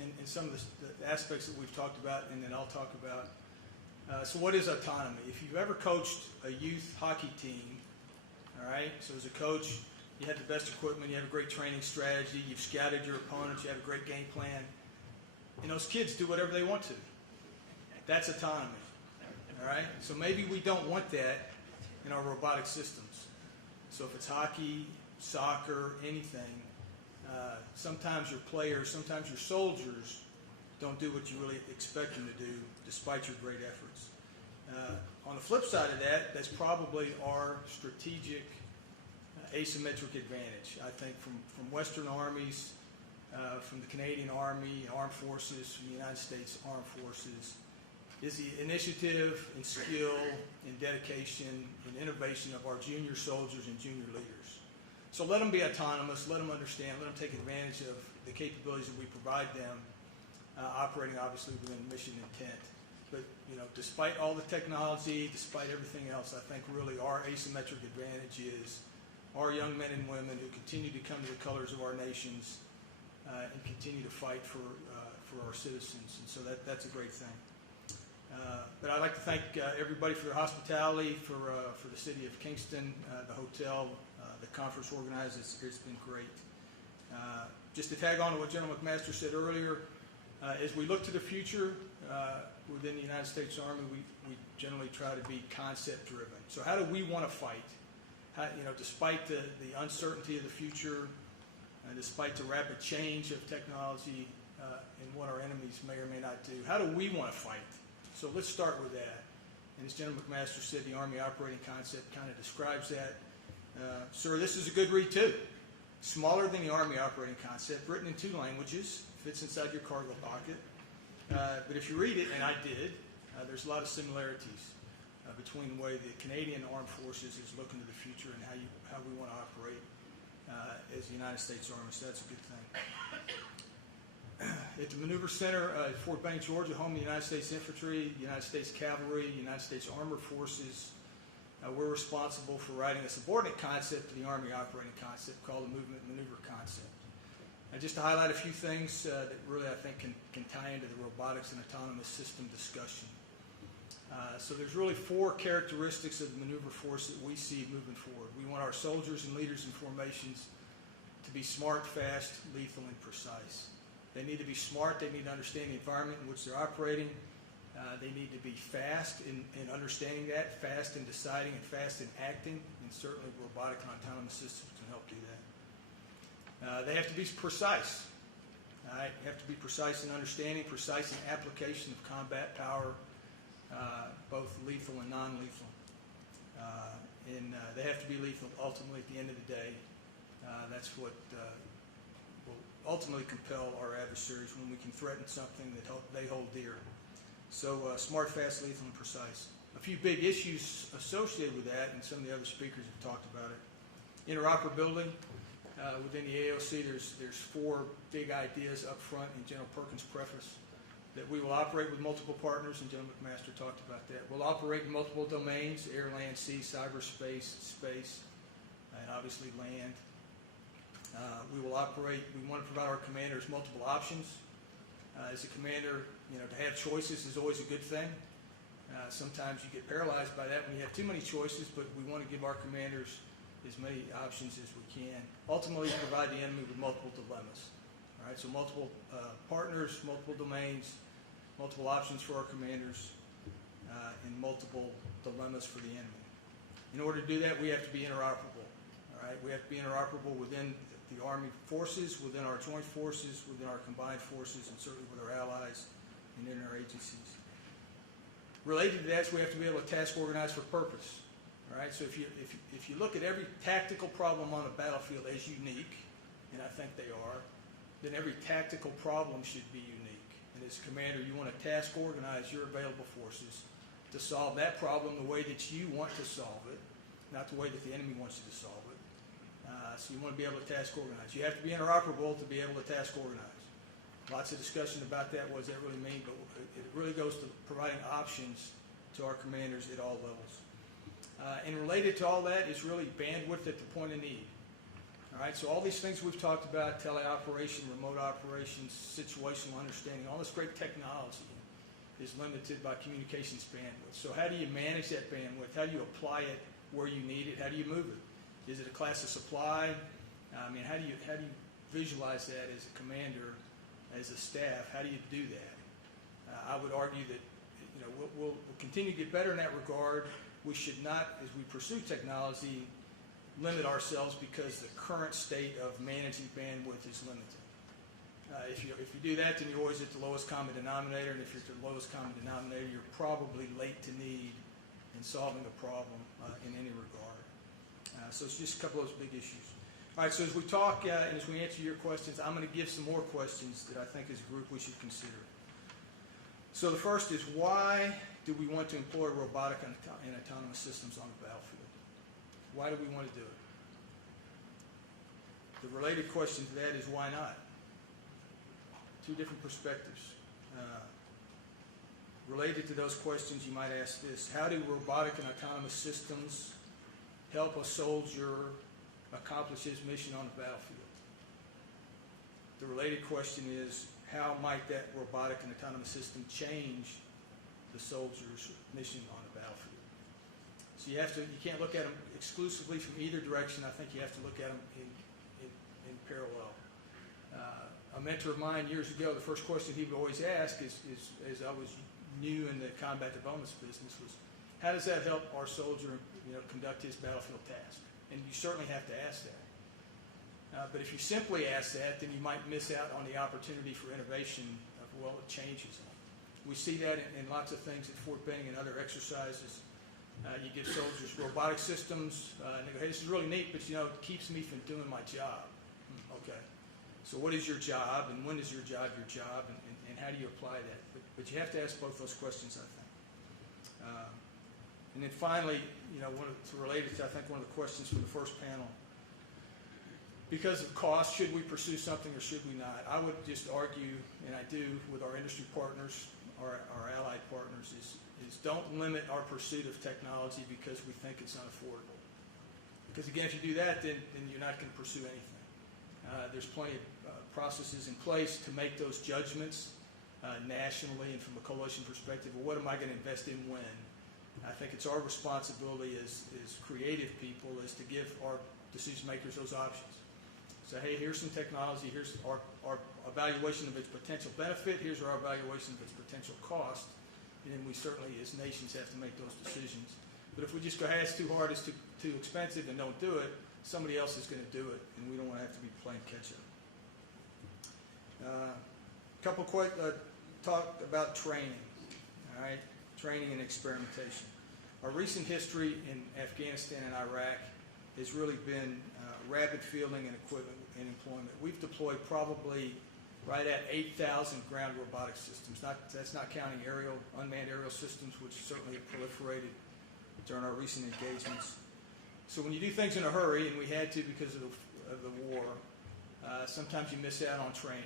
and some of the aspects that we've talked about, and then I'll talk about, so what is autonomy? If you've ever coached a youth hockey team, all right, so as a coach, you have the best equipment, you have a great training strategy, you've scouted your opponents, you have a great game plan, and those kids do whatever they want to. That's autonomy, all right? So maybe we don't want that in our robotic systems. So if it's hockey, soccer, anything, sometimes your players, sometimes your soldiers don't do what you really expect them to do despite your great efforts. On the flip side of that, that's probably our strategic asymmetric advantage. I think from Western armies, from the Canadian Army, Armed Forces, from the United States Armed Forces, is the initiative and skill and dedication and innovation of our junior soldiers and junior leaders. So let them be autonomous, let them understand, let them take advantage of the capabilities that we provide them, operating obviously within mission intent. But despite all the technology, despite everything else, I think really our asymmetric advantage is our young men and women who continue to come to the colors of our nations and continue to fight for our citizens. And so that's a great thing. But I'd like to thank everybody for their hospitality, for the city of Kingston, the hotel, the conference organizers. It's been great. Just to tag on to what General McMaster said earlier, as we look to the future within the United States Army, we generally try to be concept driven. So how do we want to fight? Despite the uncertainty of the future, despite the rapid change of technology and what our enemies may or may not do, how do we want to fight? So let's start with that. And as General McMaster said, the Army operating concept kind of describes that. Sir, this is a good read too. Smaller than the Army operating concept, written in 2 languages, fits inside your cargo pocket. But if you read it, and I did, there's a lot of similarities between the way the Canadian Armed Forces is looking to the future and how we want to operate as the United States Army. So that's a good thing. At the Maneuver Center at Fort Benning, Georgia, home of the United States Infantry, United States Cavalry, United States Armored Forces, we're responsible for writing a subordinate concept to the Army operating concept called the Movement Maneuver Concept. And just to highlight a few things that really I think can tie into the robotics and autonomous system discussion. So there's really 4 characteristics of the maneuver force that we see moving forward. We want our soldiers and leaders in formations to be smart, fast, lethal, and precise. They need to be smart. They need to understand the environment in which they're operating. They need to be fast in understanding that, fast in deciding, and fast in acting. And certainly robotic and autonomous systems can help do that. They have to be precise. All right? They have to be precise in understanding, precise in application of combat power, both lethal and non-lethal. And they have to be lethal ultimately at the end of the day. That's what will ultimately compel our adversaries when we can threaten something that they hold dear. So smart, fast, lethal, and precise. A few big issues associated with that, and some of the other speakers have talked about it. Interoperability. Within the AOC, there's 4 big ideas up front in General Perkins' preface. That we will operate with multiple partners, and General McMaster talked about that. We'll operate in multiple domains: air, land, sea, cyberspace, space, and obviously land. We will operate. We want to provide our commanders multiple options. As a commander, to have choices is always a good thing. Sometimes you get paralyzed by that when you have too many choices, but we want to give our commanders as many options as we can. Ultimately, provide the enemy with multiple dilemmas. All right, so multiple partners, multiple domains, multiple options for our commanders, and multiple dilemmas for the enemy. In order to do that, we have to be interoperable. All right, we have to be interoperable within the Army forces, within our joint forces, within our combined forces, and certainly with our allies and in our agencies. Related to that is we have to be able to task organize for purpose. All right, so if you look at every tactical problem on the battlefield as unique, and I think they are, then every tactical problem should be unique. And as a commander, you want to task organize your available forces to solve that problem the way that you want to solve it, not the way that the enemy wants you to solve it. So you want to be able to task organize. You have to be interoperable to be able to task organize. Lots of discussion about that, what does that really mean, but it really goes to providing options to our commanders at all levels. And related to all that is really bandwidth at the point of need. All right, so all these things we've talked about, teleoperation, remote operations, situational understanding, all this great technology is limited by communications bandwidth. So how do you manage that bandwidth? How do you apply it where you need it? How do you move it? Is it a class of supply? How do you visualize that as a commander, as a staff? How do you do that? I would argue that we'll continue to get better in that regard. We should not, as we pursue technology, limit ourselves because the current state of managing bandwidth is limited. If you do that, then you're always at the lowest common denominator, and if you're at the lowest common denominator, you're probably late to need in solving a problem in any regard. So it's just a couple of those big issues. All right, so as we talk and as we answer your questions, I'm going to give some more questions that I think as a group we should consider. So the first is, why do we want to employ robotic and autonomous systems on the battlefield? Why do we want to do it? The related question to that is, why not? 2 different perspectives. Related to those questions, you might ask this: how do robotic and autonomous systems help a soldier accomplish his mission on the battlefield? The related question is, how might that robotic and autonomous system change the soldier's mission on the battlefield? So you can't look at them exclusively from either direction. I think you have to look at them in parallel. A mentor of mine years ago, the first question he would always ask is as I was new in the combat diplomacy business, was, how does that help our soldier conduct his battlefield task? And you certainly have to ask that. But if you simply ask that, then you might miss out on the opportunity for innovation of, it changes. We see that in lots of things at Fort Benning and other exercises. You give soldiers robotic systems, and they go, hey, this is really neat, but it keeps me from doing my job. Okay. So what is your job, and when is your job, and how do you apply that? But you have to ask both those questions, I think. And then finally, it's related to, I think, one of the questions from the first panel. Because of cost, should we pursue something or should we not? I would just argue, and I do with our industry partners, our allied partners, is don't limit our pursuit of technology because we think it's unaffordable. Because again, if you do that, then you're not going to pursue anything. There's plenty of processes in place to make those judgments nationally and from a coalition perspective. Well, what am I going to invest in when? I think it's our responsibility as creative people is to give our decision makers those options. So, hey, here's some technology, here's our evaluation of its potential benefit, here's our evaluation of its potential cost, and then we certainly as nations have to make those decisions. But if we just go, hey, it's too hard, it's too expensive, and don't do it, somebody else is going to do it, and we don't want to have to be playing catch-up. Talk about training, all right? Training and experimentation. Our recent history in Afghanistan and Iraq has really been rapid fielding and equipment and employment. We've deployed probably right at 8,000 ground robotic systems. That's not counting unmanned aerial systems, which certainly have proliferated during our recent engagements. So when you do things in a hurry, and we had to because of the war, sometimes you miss out on training.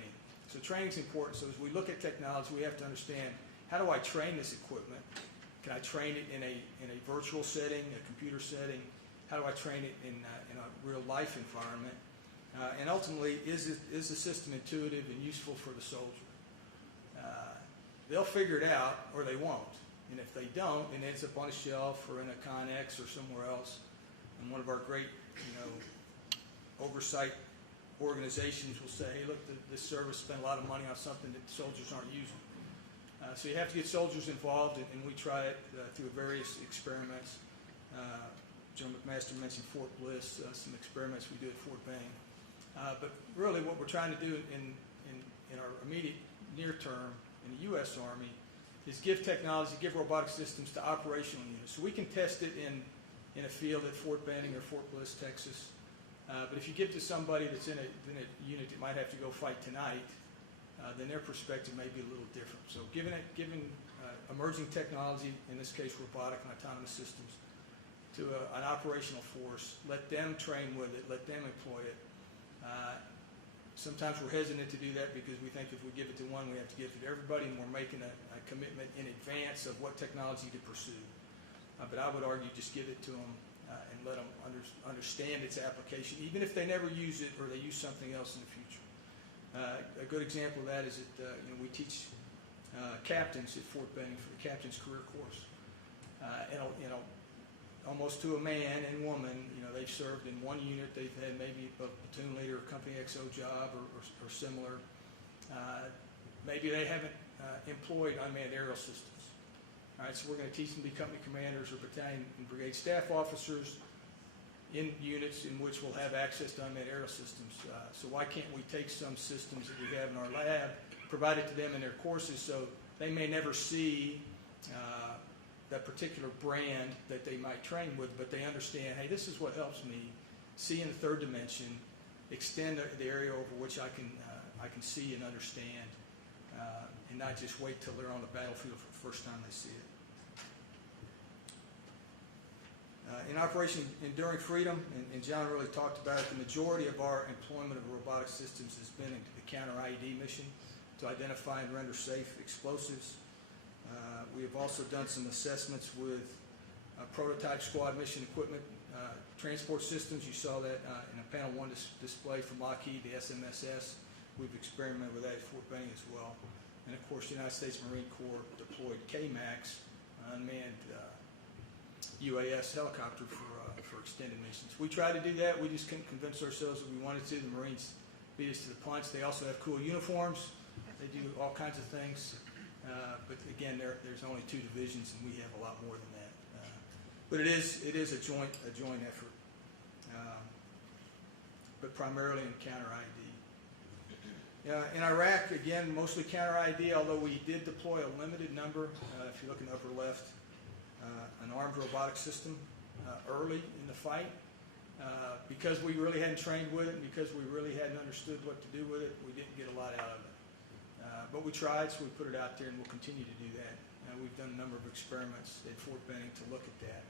So training's important. So as we look at technology, we have to understand, how do I train this equipment? Can I train it in a virtual setting, a computer setting? How do I train it in a real life environment? And ultimately, is the system intuitive and useful for the soldier? They'll figure it out, or they won't. And if they don't, it ends up on a shelf or in a Connex or somewhere else. And one of our great, oversight organizations will say, hey, look, this service spent a lot of money on something that soldiers aren't using. So you have to get soldiers involved, and we try it through various experiments. General McMaster mentioned Fort Bliss, some experiments we do at Fort Benning. But really what we're trying to do in our immediate near term in the U.S. Army is give technology, give robotic systems to operational units. So we can test it in a field at Fort Benning or Fort Bliss, Texas. But if you give to somebody that's in a unit that might have to go fight tonight, then their perspective may be a little different. So given emerging technology, in this case robotic and autonomous systems, to an operational force, let them train with it, let them employ it. Sometimes we're hesitant to do that because we think if we give it to one, we have to give it to everybody, and we're making a commitment in advance of what technology to pursue. But I would argue just give it to them and let them understand its application, even if they never use it or they use something else in the future. A good example of that is that we teach captains at Fort Benning for the Captain's Career Course. Almost to a man and woman, they've served in one unit, they've had maybe a platoon leader or company XO job or similar. Maybe they haven't employed unmanned aerial systems. All right, so we're going to teach them to be company commanders or battalion and brigade staff officers in units in which we'll have access to unmanned aerial systems. So why can't we take some systems that we have in our lab, provide it to them in their courses, so they may never see that particular brand that they might train with, but they understand, hey, this is what helps me see in the third dimension, extend the area over which I can see and understand, and not just wait till they're on the battlefield for the first time they see it. In Operation Enduring Freedom, and John really talked about it, the majority of our employment of robotic systems has been in the counter-IED mission to identify and render safe explosives. We have also done some assessments with prototype squad mission equipment transport systems. You saw that in a panel 1 display from Lockheed, the SMSS. We've experimented with that at Fort Benning as well. And of course, the United States Marine Corps deployed KMAX, unmanned UAS helicopter for extended missions. We tried to do that. We just couldn't convince ourselves that we wanted to. The Marines beat us to the punch. They also have cool uniforms. They do all kinds of things. But again, there's only 2 divisions, and we have a lot more than that. But it is a joint effort, but primarily in counter-IED. In Iraq, again, mostly counter-IED, although we did deploy a limited number. If you look in the upper left, an armed robotic system early in the fight. Because we really hadn't trained with it, and because we really hadn't understood what to do with it, we didn't get a lot out of it. But we tried, so we put it out there, and we'll continue to do that. We've done a number of experiments at Fort Benning to look at that.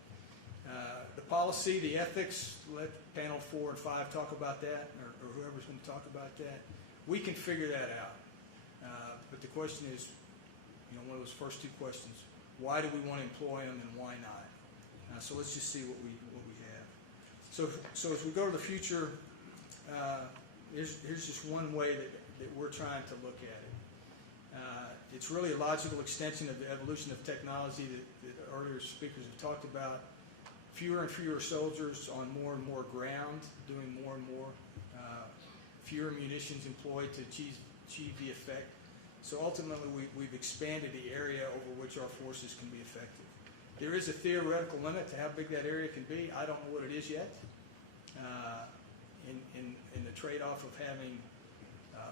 The policy, the ethics, let panel 4 and 5 talk about that, or whoever's going to talk about that. We can figure that out. But the question is, one of those first 2 questions, why do we want to employ them and why not? So let's just see what we have. So as we go to the future, here's just one way that we're trying to look at it. It's really a logical extension of the evolution of technology that earlier speakers have talked about. Fewer and fewer soldiers on more and more ground, doing more and more. Fewer munitions employed to achieve the effect. So ultimately, we've expanded the area over which our forces can be effective. There is a theoretical limit to how big that area can be. I don't know what it is yet. In the trade-off of having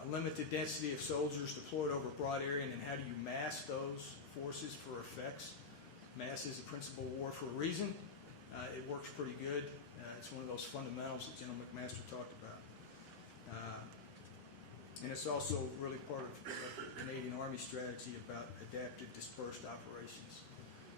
a limited density of soldiers deployed over a broad area, and then how do you mass those forces for effects? Mass is a principle of war for a reason. It works pretty good. It's one of those fundamentals that General McMaster talked about. And it's also really part of the Canadian Army strategy about adaptive dispersed operations.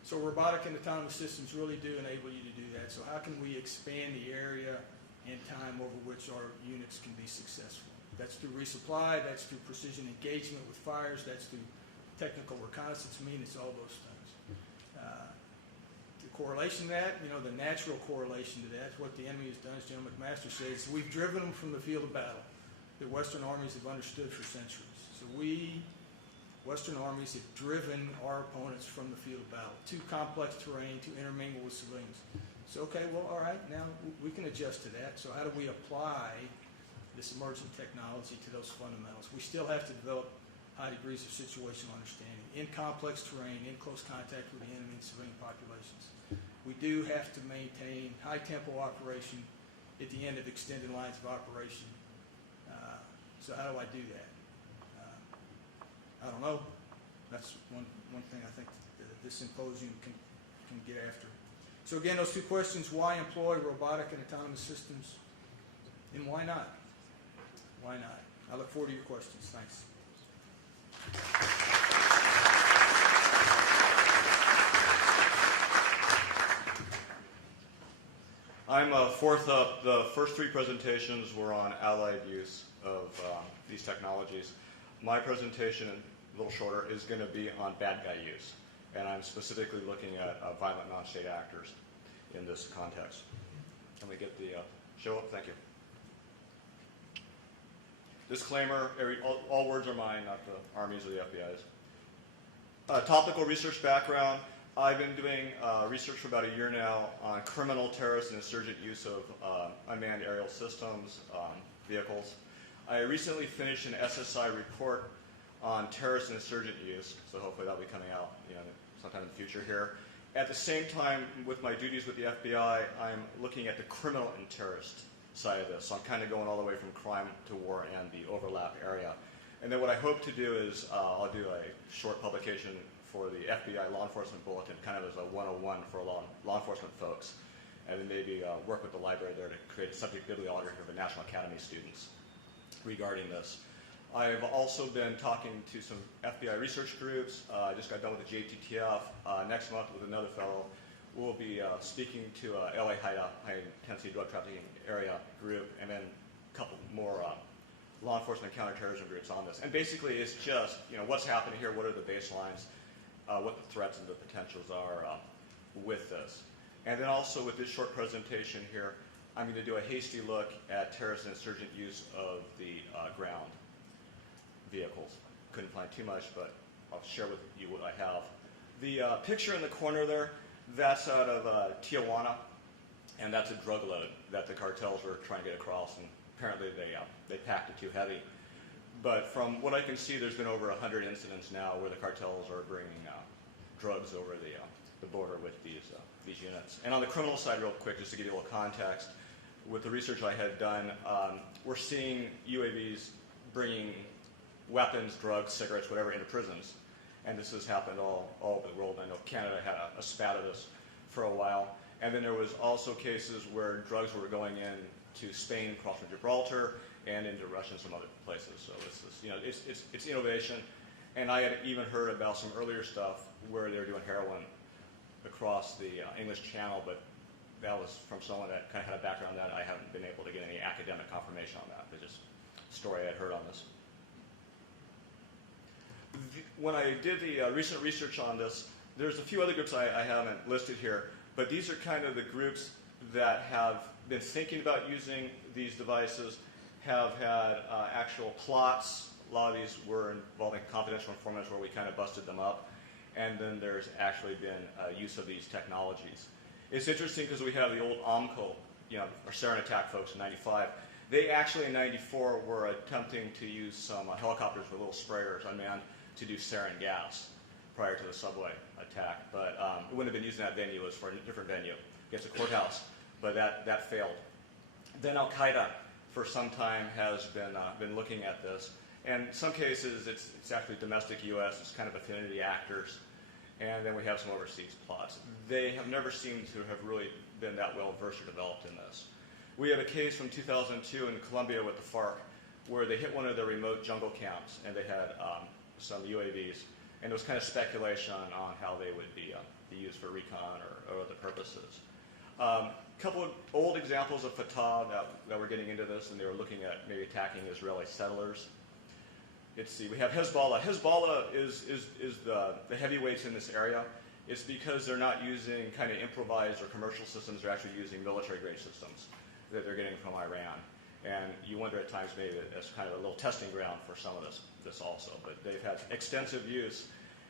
So robotic and autonomous systems really do enable you to do that. So how can we expand the area and time over which our units can be successful? That's through resupply, that's through precision engagement with fires, that's through technical reconnaissance, it's all those things. The correlation to that, the natural correlation to that is what the enemy has done, as General McMaster says, we've driven them from the field of battle that Western armies have understood for centuries. So we, Western armies, have driven our opponents from the field of battle. Too complex terrain, to intermingle with civilians. So, okay, well, all right, now we can adjust to that. So how do we apply this emerging technology to those fundamentals? We still have to develop high degrees of situational understanding in complex terrain, in close contact with the enemy and civilian populations. We do have to maintain high tempo operation at the end of extended lines of operation. So how do I do that? I don't know. That's one thing I think that this symposium can get after. So again, those two questions: why employ robotic and autonomous systems, and why not? Why not? I look forward to your questions. Thanks. I'm fourth up. The first three presentations were on allied use of these technologies. My presentation, a little shorter, is going to be on bad guy use. And I'm specifically looking at violent non-state actors in this context. Can we get the show up? Thank you. Disclaimer, all words are mine, not the Army's or the FBI's. Topical research background. I've been doing research for about a year now on criminal, terrorist, and insurgent use of unmanned aerial systems, vehicles. I recently finished an SSI report on terrorist and insurgent use, so hopefully that'll be coming out sometime in the future here. At the same time, with my duties with the FBI, I'm looking at the criminal and terrorist side of this. So I'm kind of going all the way from crime to war and the overlap area. And then what I hope to do is I'll do a short publication for the FBI Law Enforcement Bulletin, kind of as a 101 for law enforcement folks. And then maybe work with the library there to create a subject bibliography for the National Academy students regarding this. I've also been talking to some FBI research groups. I just got done with the JTTF. Next month with another fellow, we'll be speaking to LA high-intensity drug trafficking area group, and then a couple more law enforcement counterterrorism groups on this. And basically it's just, what's happening here, what are the baselines, what the threats and the potentials are with this. And then also with this short presentation here, I'm going to do a hasty look at terrorist and insurgent use of the ground vehicles. Couldn't find too much, but I'll share with you what I have. The picture in the corner there, that's out of Tijuana, and that's a drug load that the cartels were trying to get across, and apparently they packed it too heavy. But from what I can see, there's been over 100 incidents now where the cartels are bringing drugs over the border with these units. And on the criminal side, real quick, just to give you a little context, with the research I had done, we're seeing UAVs bringing weapons, drugs, cigarettes, whatever, into prisons. And this has happened all over the world. I know Canada had a spat of this for a while. And then there was also cases where drugs were going in to Spain, crossing Gibraltar, and into Russia and some other places. So it's innovation. And I had even heard about some earlier stuff where they were doing heroin across the English Channel, but that was from someone that kind of had a background that I haven't been able to get any academic confirmation on that. It's just a story I had heard on this. When I did the recent research on this, there's a few other groups I haven't listed here, but these are kind of the groups that have been thinking about using these devices, have had actual plots. A lot of these were involving confidential informants where we kind of busted them up. And then there's actually been use of these technologies. It's interesting because we have the old OMCO, our sarin attack folks in '95. They actually in '94 were attempting to use some helicopters with little sprayers unmanned to do sarin gas prior to the subway attack. But it wouldn't have been used in that venue. It was for a different venue against a courthouse. But that failed. Then Al-Qaeda for some time has been looking at this. And in some cases, it's actually domestic U.S., it's kind of affinity actors, and then we have some overseas plots. They have never seemed to have really been that well versed or developed in this. We have a case from 2002 in Colombia with the FARC, where they hit one of their remote jungle camps, and they had some UAVs, and there was kind of speculation on how they would be used for recon or other purposes. A couple of old examples of Fatah that were getting into this, and they were looking at maybe attacking Israeli settlers. Let's see, we have Hezbollah. Hezbollah is the heavyweights in this area. It's because they're not using kind of improvised or commercial systems, they're actually using military-grade systems that they're getting from Iran. And you wonder at times maybe that that's kind of a little testing ground for some of this also. But they've had extensive use.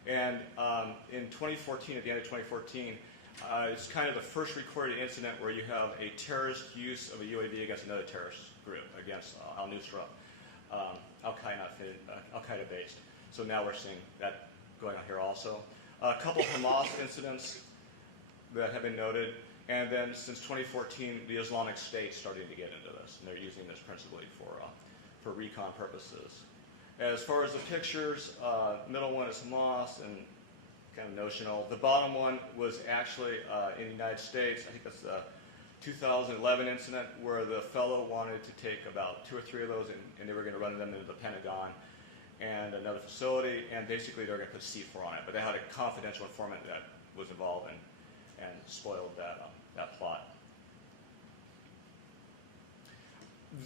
And in 2014, at the end of 2014, it's kind of the first recorded incident where you have a terrorist use of a UAV against another terrorist group, against al-Nusra, Al-Qaeda based. So now we're seeing that going on here also. A couple Hamas incidents that have been noted, and then since 2014, the Islamic State starting to get into this, and they're using this principally for recon purposes. As far as the pictures, middle one is Hamas and kind of notional. The bottom one was actually in the United States. I think that's the 2011 incident where the fellow wanted to take about 2 or 3 of those, and they were going to run them into the Pentagon and another facility, and basically they were going to put C4 on it. But they had a confidential informant that was involved and spoiled that plot.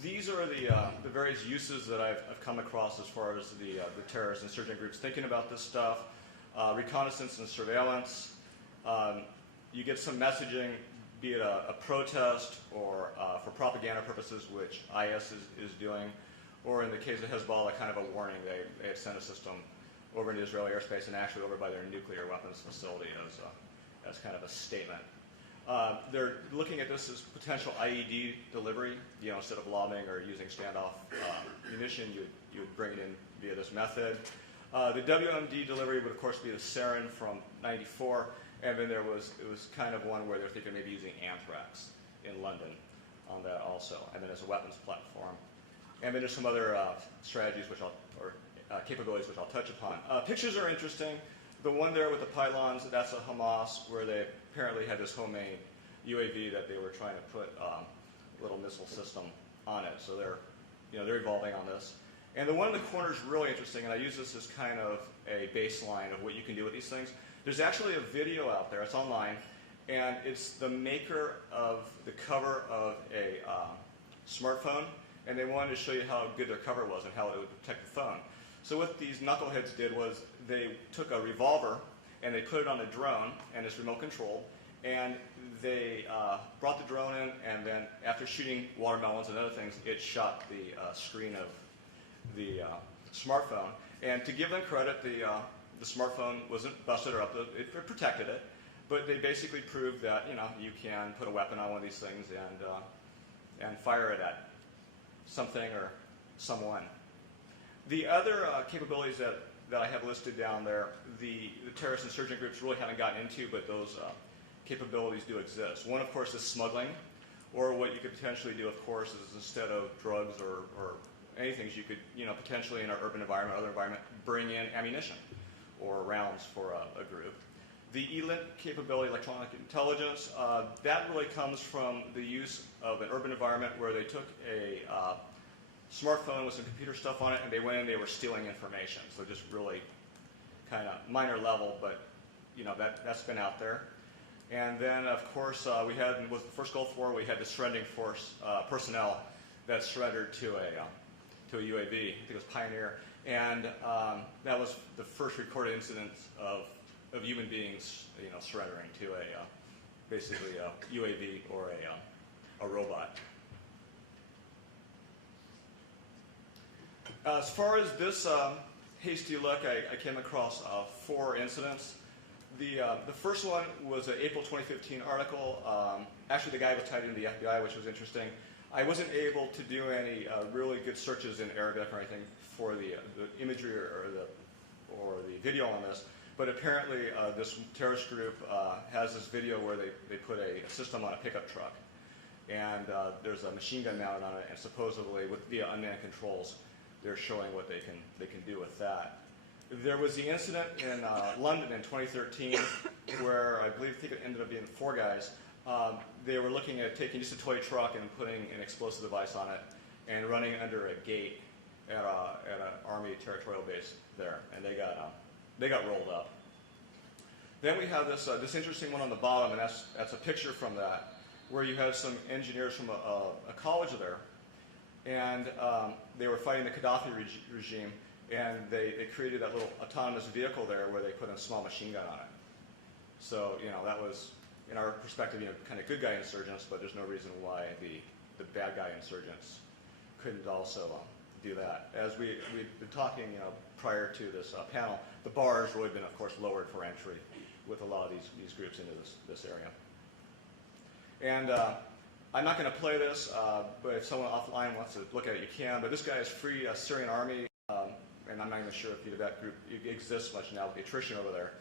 These are the various uses that I've come across as far as the terrorist insurgent groups thinking about this stuff. Reconnaissance and surveillance. You get some messaging, be it a protest or for propaganda purposes, which IS is doing, or in the case of Hezbollah, kind of a warning. They have sent a system over into Israeli airspace and actually over by their nuclear weapons facility as kind of a statement. They're looking at this as potential IED delivery. Instead of lobbing or using standoff munition, you would bring it in via this method. The WMD delivery would, of course, be the Sarin from '94, and then it was kind of one where they're thinking maybe using anthrax in London on that also, and then as a weapons platform. And then there's some other strategies capabilities which I'll touch upon. Pictures are interesting. The one there with the pylons, that's a Hamas, where they apparently had this homemade UAV that they were trying to put a little missile system on it. So they're evolving on this. And the one in the corner is really interesting, and I use this as kind of a baseline of what you can do with these things. There's actually a video out there, it's online, and it's the maker of the cover of a smartphone, and they wanted to show you how good their cover was and how it would protect the phone. So what these knuckleheads did was they took a revolver and they put it on a drone, and it's remote controlled, and they brought the drone in, and then after shooting watermelons and other things, it shot the screen of the smartphone. And to give them credit, the smartphone wasn't busted or up, it protected it, but they basically proved that you can put a weapon on one of these things and fire it at something or someone. The other capabilities that I have listed down there, the terrorist insurgent groups really haven't gotten into, but those capabilities do exist. One, of course, is smuggling, or what you could potentially do, of course, is instead of drugs or anything, you could, potentially in our urban environment, other environment, bring in ammunition or rounds for a group. The ELINT capability, electronic intelligence, that really comes from the use of an urban environment where they took a smartphone with some computer stuff on it, and they went in, they were stealing information. So just really kind of minor level, but that's been out there. And then, of course, we had, with the first Gulf War, we had the surrendering force personnel that surrendered to a UAV. I think it was Pioneer. And that was the first recorded incident of human beings, surrendering to basically a UAV or a robot. As far as this hasty look, I came across 4 incidents. The first one was an April 2015 article. Actually, the guy was tied into the FBI, which was interesting. I wasn't able to do any really good searches in Arabic or anything for the imagery or the video on this, but apparently this terrorist group has this video where they put a system on a pickup truck, and there's a machine gun mounted on it, and supposedly via unmanned controls, they're showing what they can do with that. There was the incident in London in 2013 where I think it ended up being 4 guys. They were looking at taking just a toy truck and putting an explosive device on it and running under a gate at an Army territorial base there, and they got rolled up. Then we have this interesting one on the bottom, and that's a picture from that, where you had some engineers from a college there, and they were fighting the Gaddafi regime, and they created that little autonomous vehicle there where they put a small machine gun on it. So, that was, in our perspective, kind of good guy insurgents, but there's no reason why the bad guy insurgents couldn't also do that. As we've been talking, prior to this panel, the bar has really been, of course, lowered for entry with a lot of these groups into this area. And I'm not going to play this, but if someone offline wants to look at it, you can. But this guy is Free Syrian Army, and I'm not even sure if that group exists much now with the attrition over there.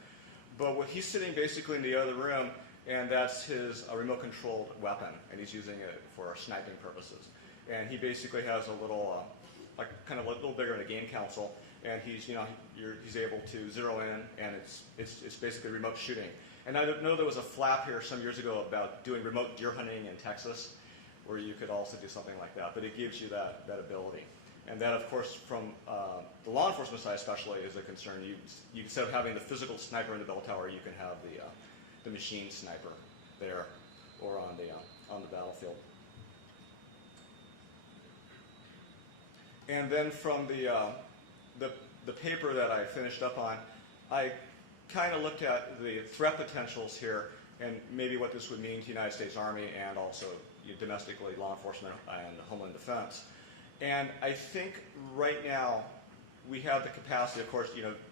But he's sitting basically in the other room, and that's his remote-controlled weapon, and he's using it for sniping purposes. And he basically has a little, kind of a little bigger than a game console, and he's able to zero in, and it's basically remote shooting. And I know there was a flap here some years ago about doing remote deer hunting in Texas, where you could also do something like that. But it gives you that ability. And that, of course, from the law enforcement side especially, is a concern. You instead of having the physical sniper in the bell tower, you can have the machine sniper there or on the battlefield. And then from the paper that I finished up on, I kind of looked at the threat potentials here and maybe what this would mean to the United States Army and also domestically law enforcement and Homeland Defense. And I think right now we have the capacity, of course,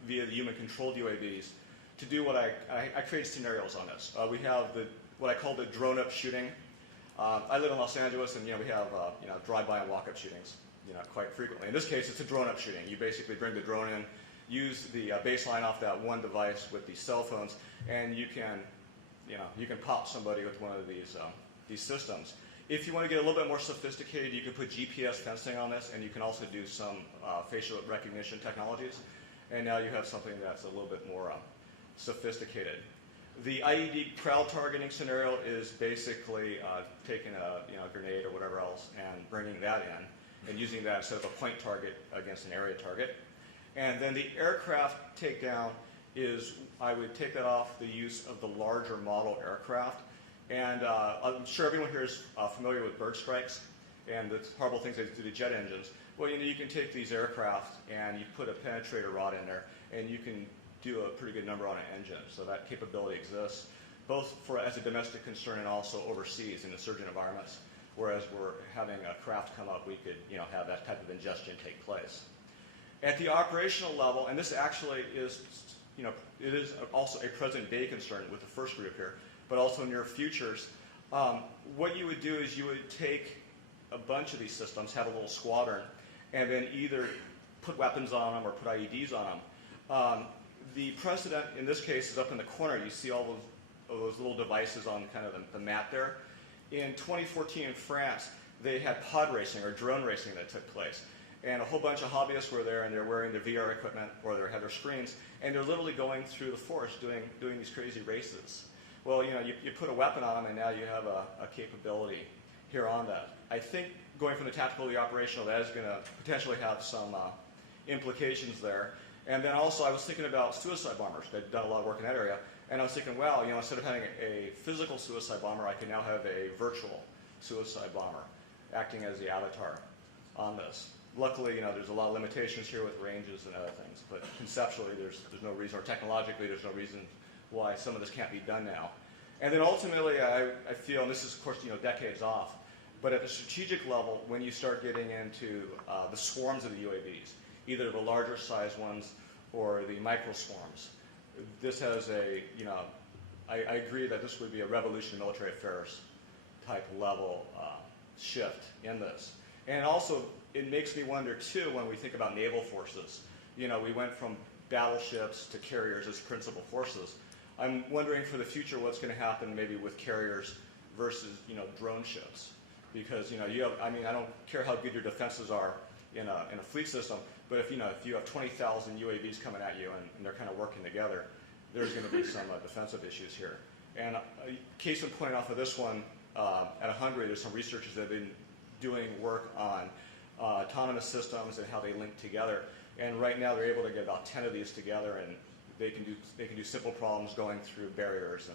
via the human-controlled UAVs, to do what I created scenarios on this. We have what I call the drone-up shooting. I live in Los Angeles, and we have drive-by and walk-up shootings quite frequently. In this case, it's a drone-up shooting. You basically bring the drone in, use the baseline off that one device with the cell phones, and you can pop somebody with one of these systems. If you want to get a little bit more sophisticated, you can put GPS fencing on this, and you can also do some facial recognition technologies. And now you have something that's a little bit more sophisticated. The IED crowd targeting scenario is basically taking a grenade or whatever else and bringing that in and using that instead of a point target against an area target. And then the aircraft takedown is, I would take that off the use of the larger model aircraft. And I'm sure everyone here is familiar with bird strikes and the horrible things they do to the jet engines. Well, you can take these aircraft and you put a penetrator rod in there, and you can do a pretty good number on an engine. So that capability exists, both as a domestic concern and also overseas in insurgent environments. Whereas we're having a craft come up, we could have that type of ingestion take place. At the operational level, and this actually is, it is also a present day concern with the first group here, but also near futures. What you would do is you would take a bunch of these systems, have a little squadron, and then either put weapons on them or put IEDs on them. The precedent in this case is up in the corner. You see all those little devices on kind of the map there. In 2014 in France, they had pod racing or drone racing that took place. And a whole bunch of hobbyists were there, and they're wearing their VR equipment or they had their screens, and they're literally going through the forest doing these crazy races. Well, you put a weapon on them, and now you have a capability here on that. I think going from the tactical to the operational, that is going to potentially have some implications there. And then also, I was thinking about suicide bombers. I've done a lot of work in that area, and I was thinking, well, instead of having a physical suicide bomber, I can now have a virtual suicide bomber acting as the avatar on this. Luckily, there's a lot of limitations here with ranges and other things, but conceptually, there's no reason, or technologically, there's no reason why some of this can't be done now. And then ultimately, I feel, and this is, of course, decades off, but at the strategic level, when you start getting into the swarms of the UAVs, either the larger size ones or the micro swarms, this has I agree that this would be a revolution in military affairs type level shift in this. And also, it makes me wonder, too, when we think about naval forces. We went from battleships to carriers as principal forces. I'm wondering for the future what's going to happen maybe with carriers versus, drone ships. Because, I don't care how good your defenses are in a fleet system, but if you have 20,000 UAVs coming at you and they're kind of working together, there's going to be some defensive issues here. And a case in point off of this one, out of Hungary, there's some researchers that have been doing work on autonomous systems and how they link together. And right now they're able to get about 10 of these together, and they can do simple problems going through barriers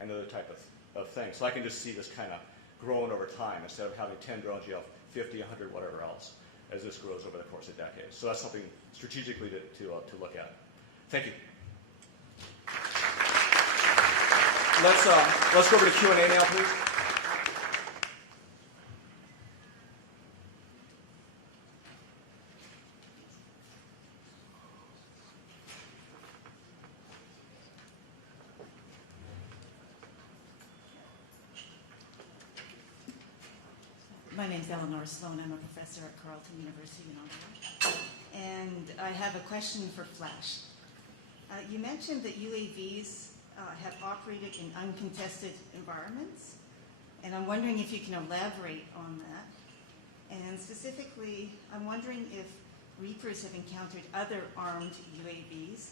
and other type of things. So I can just see this kind of growing over time. Instead of having 10 drones, you have 50, 100, whatever else, as this grows over the course of decades. So that's something strategically to look at. Thank you. Let's go over to Q&A now, please. My name's Eleanor Sloan. I'm a professor at Carleton University in Ottawa. And I have a question for Flash. You mentioned that UAVs have operated in uncontested environments, and I'm wondering if you can elaborate on that. And specifically, I'm wondering if Reapers have encountered other armed UAVs,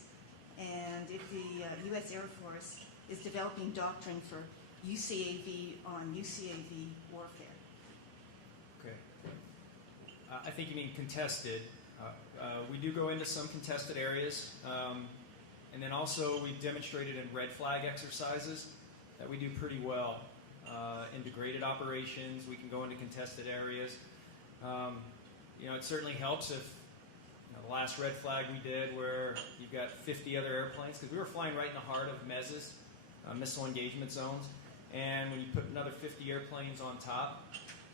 and if the U.S. Air Force is developing doctrine for UCAV on UCAV warfare. Okay. I think you mean contested. We do go into some contested areas. And then also we've demonstrated in red flag exercises that we do pretty well. Integrated operations, we can go into contested areas. It certainly helps if the last red flag we did where you've got 50 other airplanes, because we were flying right in the heart of MESs, missile engagement zones, and when you put another 50 airplanes on top,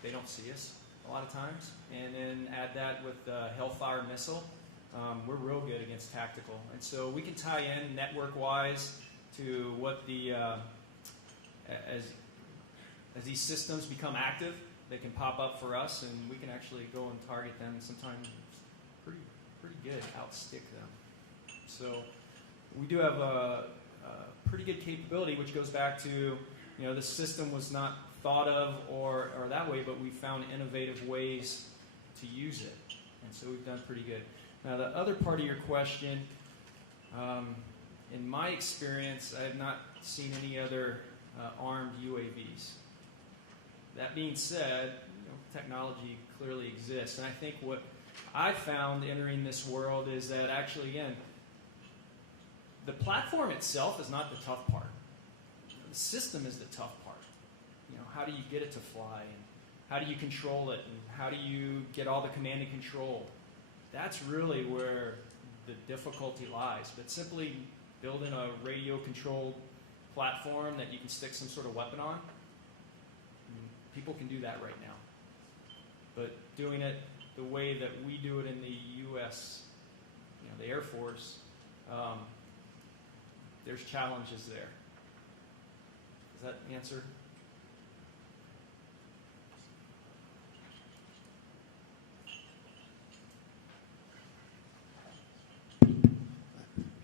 they don't see us a lot of times. And then add that with the Hellfire missile, we're real good against tactical. And so we can tie in network-wise to what as these systems become active, they can pop up for us, and we can actually go and target them sometimes pretty good, outstick them. So we do have a pretty good capability, which goes back to, the system was not thought of or that way, but we found innovative ways to use it. And so we've done pretty good. Now, the other part of your question, in my experience, I have not seen any other armed UAVs. That being said, technology clearly exists. And I think what I found entering this world is that actually, again, the platform itself is not the tough part. The system is the tough part. How do you get it to fly? And how do you control it? And how do you get all the command and control? That's really where the difficulty lies. But simply building a radio-controlled platform that you can stick some sort of weapon on, people can do that right now. But doing it the way that we do it in the U.S., the Air Force, there's challenges there. Does that answer?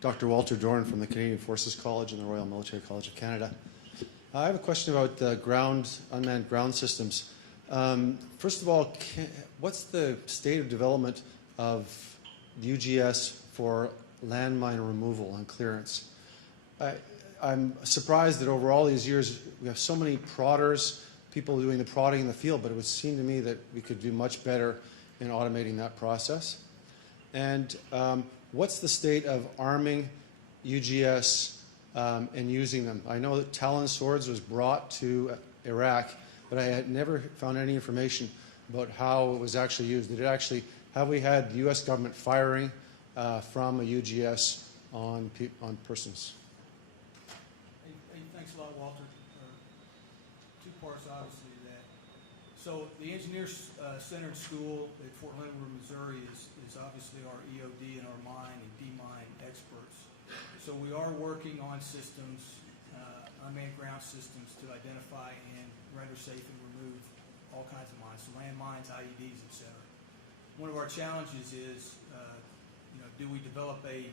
Dr. Walter Dorn from the Canadian Forces College and the Royal Military College of Canada. I have a question about unmanned ground systems. First of all, what's the state of development of UGS for landmine removal and clearance? I'm surprised that over all these years we have so many prodders, people doing the prodding in the field, but it would seem to me that we could do much better in automating that process. And what's the state of arming UGS and using them? I know that Talon Swords was brought to Iraq, but I had never found any information about how it was actually used. Have we had the U.S. government firing from a UGS on persons? Hey, thanks a lot, Walter. Two parts, obviously, to that. So the Engineer-Centered School at Fort Leonard Wood, Missouri is obviously our EOD and our mine and demine experts. So we are working on systems, unmanned ground systems, to identify and render safe and remove all kinds of mines, so landmines, IEDs, etc. One of our challenges is, do we develop a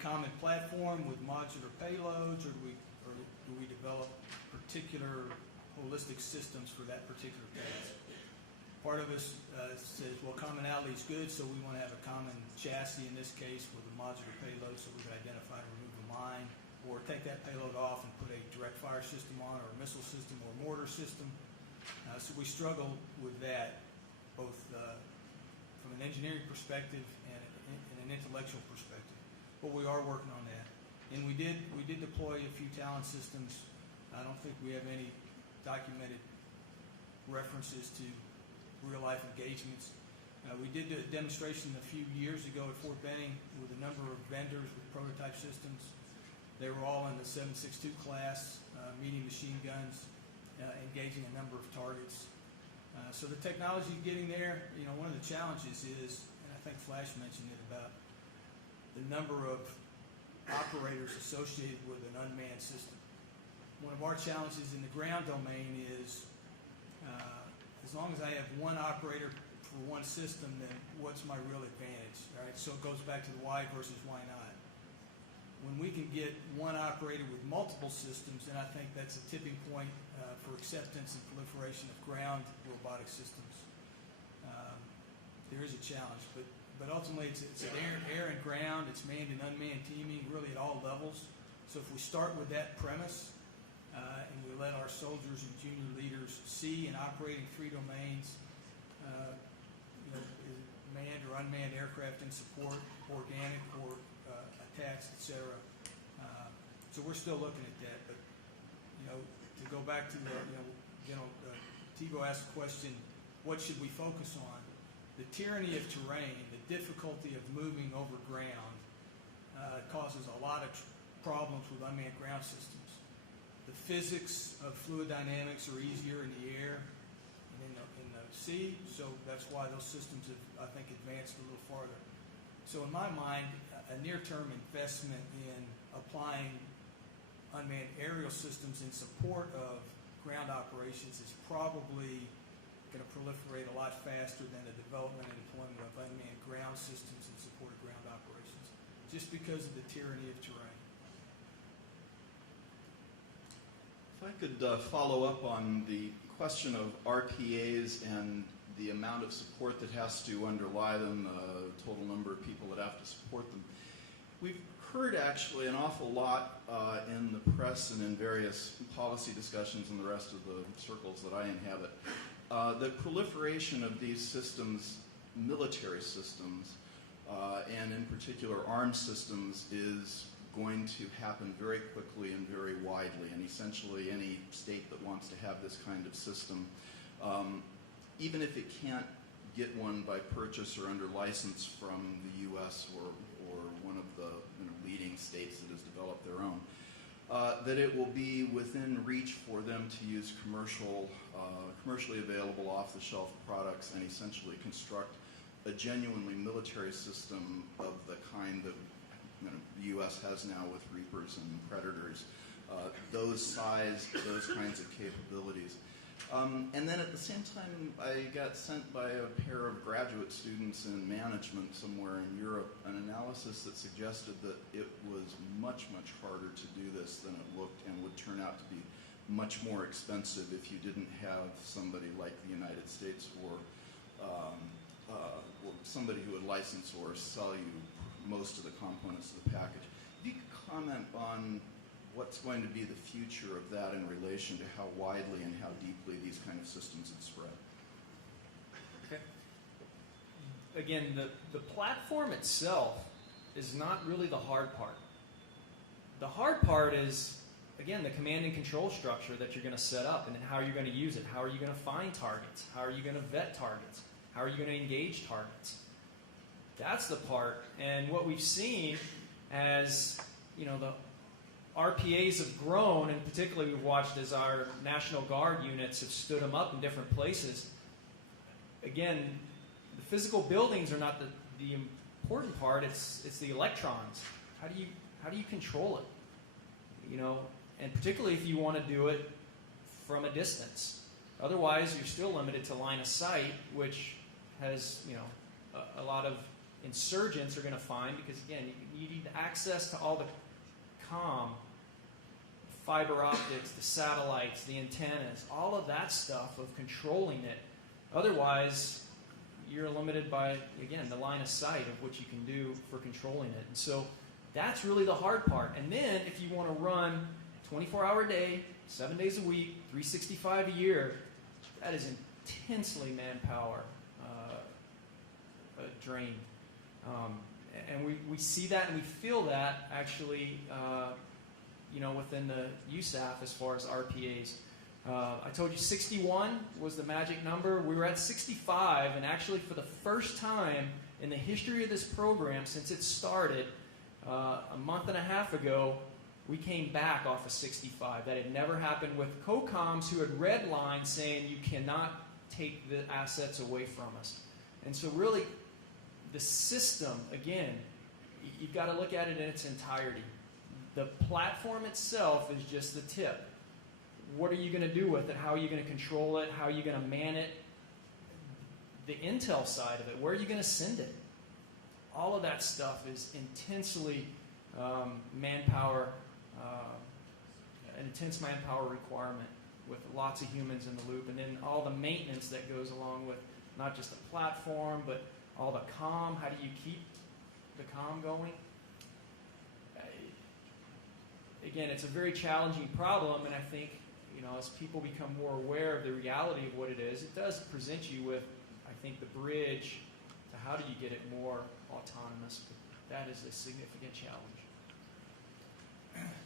common platform with modular payloads, or do we develop particular holistic systems for that particular task? Part of us says, well, commonality is good, so we want to have a common chassis in this case with a modular payload so we can identify and remove the mine, or take that payload off and put a direct fire system on, or a missile system, or a mortar system. So we struggle with that, both an engineering perspective and an intellectual perspective. But we are working on that. And we did deploy a few Talon systems. I don't think we have any documented references to real-life engagements. We did a demonstration a few years ago at Fort Benning with a number of vendors with prototype systems. They were all in the 7.62 class, medium machine guns, engaging a number of targets. So the technology is getting there. You know, one of the challenges is, and I think Flash mentioned it, about the number of operators associated with an unmanned system. One of our challenges in the ground domain is, as long as I have one operator for one system, then what's my real advantage, right? So it goes back to the why versus why not. When we can get one operator with multiple systems, then I think that's a tipping point for acceptance and proliferation of ground robotic systems. There is a challenge, but ultimately it's air and ground, it's manned and unmanned teaming, really at all levels. So if we start with that premise, and we let our soldiers and junior leaders see and operate in 3 domains, manned or unmanned aircraft in support, organic or attacks, etc. So we're still looking at that. But to go back to Thibault asked the question, what should we focus on? The tyranny of terrain, the difficulty of moving over ground, causes a lot of problems with unmanned ground systems. The physics of fluid dynamics are easier in the air and in the sea, so that's why those systems have, I think, advanced a little farther. So in my mind, a near-term investment in applying unmanned aerial systems in support of ground operations is probably going to proliferate a lot faster than the development and deployment of unmanned ground systems in support of ground operations, just because of the tyranny of terrain. If I could follow up on the question of RPAs and the amount of support that has to underlie them, the total number of people that have to support them. We've heard actually an awful lot in the press and in various policy discussions in the rest of the circles that I inhabit. The proliferation of these systems, military systems, and in particular armed systems, is going to happen very quickly and very widely, and essentially any state that wants to have this kind of system, even if it can't get one by purchase or under license from the U.S. or one of the leading states that has developed their own, that it will be within reach for them to use commercially available off-the-shelf products and essentially construct a genuinely military system of the kind that the U.S. has now with Reapers and Predators, those size, those kinds of capabilities. And then at the same time, I got sent by a pair of graduate students in management somewhere in Europe an analysis that suggested that it was much, much harder to do this than it looked and would turn out to be much more expensive if you didn't have somebody like the United States or somebody who would license or sell you most of the components of the package. If you could comment on what's going to be the future of that in relation to how widely and how deeply these kind of systems have spread. Okay. Again, the platform itself is not really the hard part. The hard part is, again, the command and control structure that you're going to set up and then how you're going to use it. How are you going to find targets? How are you going to vet targets? How are you going to engage targets? That's the part. And what we've seen as, the RPAs have grown, and particularly we've watched as our National Guard units have stood them up in different places. Again, the physical buildings are not the important part. It's the electrons. How do you control it? And particularly if you want to do it from a distance. Otherwise, you're still limited to line of sight, which has a lot of insurgents are going to find, because again, you need access to all the fiber optics, the satellites, the antennas, all of that stuff of controlling it. Otherwise, you're limited by, again, the line of sight of what you can do for controlling it. And so that's really the hard part. And then if you want to run 24-hour day, 7 days a week, 365 a year, that is intensely manpower drained. And we see that and we feel that actually, within the USAF as far as RPAs. I told you 61 was the magic number. We were at 65, and actually for the first time in the history of this program since it started a month and a half ago, we came back off of 65. That had never happened with COCOMs who had redlined saying you cannot take the assets away from us. And so really, the system, again, you've got to look at it in its entirety. The platform itself is just the tip. What are you going to do with it? How are you going to control it? How are you going to man it? The intel side of it, where are you going to send it? All of that stuff is intensely manpower, an intense manpower requirement with lots of humans in the loop, and then all the maintenance that goes along with not just the platform, but all the comm. How do you keep the comm going? Again, it's a very challenging problem, and I think, as people become more aware of the reality of what it is, it does present you with, I think, the bridge to how do you get it more autonomous. But that is a significant challenge.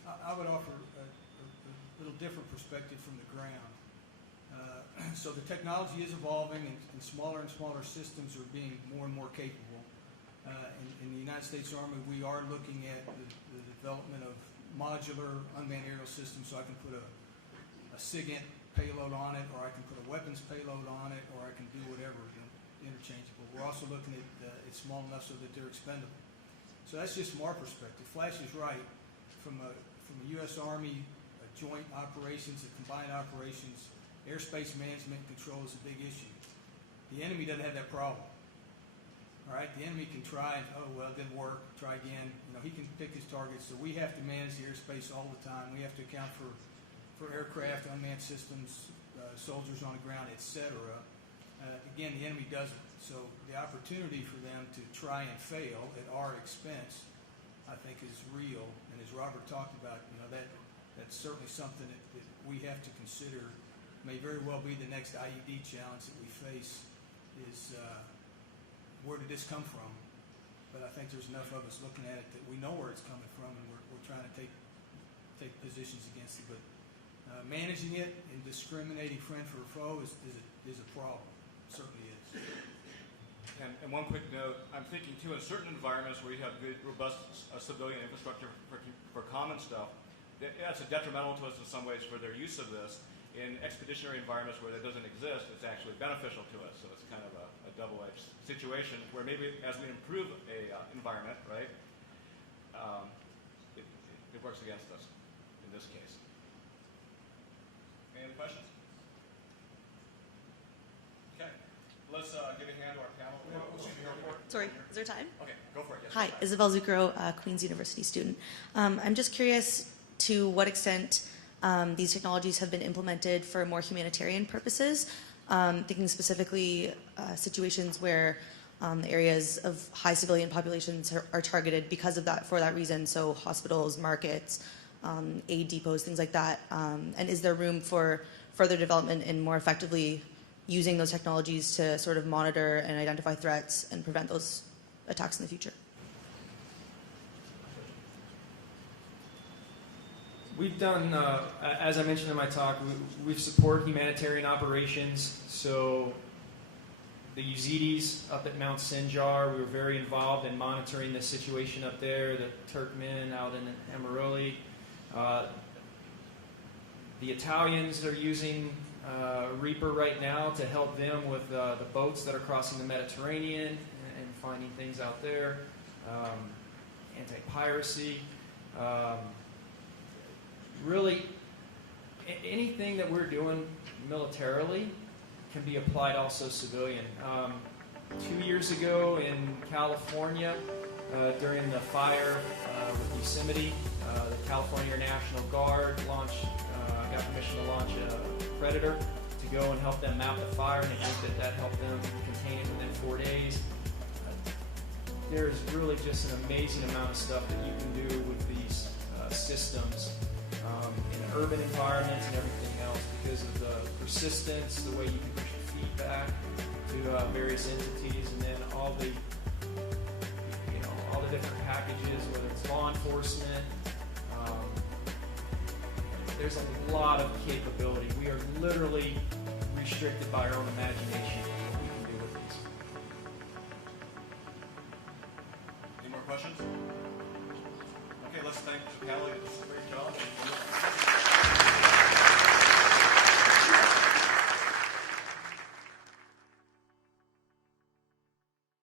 I would offer a little different perspective from the ground. So the technology is evolving, and smaller systems are being more and more capable. In the United States Army, we are looking at the development of modular unmanned aerial systems, so I can put a SIGINT payload on it, or I can put a weapons payload on it, or I can do whatever, interchangeable. We're also looking at it's small enough so that they're expendable. So that's just from our perspective. Flash is right. From a U.S. Army joint operations, a combined operations, airspace management control is a big issue. The enemy doesn't have that problem. All right, the enemy can try and, it didn't work, try again. He can pick his targets. So we have to manage the airspace all the time. We have to account for aircraft, unmanned systems, soldiers on the ground, etc. Again, the enemy doesn't. So the opportunity for them to try and fail at our expense, I think, is real. And as Robert talked about, that's certainly something that we have to consider. May very well be the next IED challenge that we face is where did this come from? But I think there's enough of us looking at it that we know where it's coming from, and we're trying to take positions against it. But managing it and discriminating friend for a foe is a problem. It certainly is. And one quick note, I'm thinking too, in certain environments where you have good, robust civilian infrastructure for common stuff, that's detrimental to us in some ways for their use of this. In expeditionary environments where that doesn't exist, it's actually beneficial to us. So it's kind of a double-edged situation where maybe as we improve a environment, right, it works against us in this case. Any other questions? Okay, let's give a hand to our panel. Sorry, is there time? Okay, go for it. Yes, Hi, Isabel Zucro, Queen's University student. I'm just curious to what extent these technologies have been implemented for more humanitarian purposes, thinking specifically situations where areas of high civilian populations are targeted because of that, for that reason, so hospitals, markets, aid depots, things like that. And is there room for further development in more effectively using those technologies to sort of monitor and identify threats and prevent those attacks in the future? We've done, as I mentioned in my talk, we've supported humanitarian operations. So the Yazidis up at Mount Sinjar, we were very involved in monitoring the situation up there, the Turkmen out in Amaroli. The Italians are using Reaper right now to help them with the boats that are crossing the Mediterranean and finding things out there, anti-piracy. Really, anything that we're doing militarily can be applied also civilian. 2 years ago in California, during the fire with Yosemite, the California National Guard got permission to launch a Predator to go and help them map the fire, and I think that helped them contain it within 4 days. There's really just an amazing amount of stuff that you can do with these systems in urban environments and everything else because of the persistence, the way you can push your feet back to to various entities, and then all the all the different packages, whether it's law enforcement. There's a lot of capability. We are literally restricted by our own imagination what we can do with these. Any more questions? Okay, let's thank the panel. You did a great job.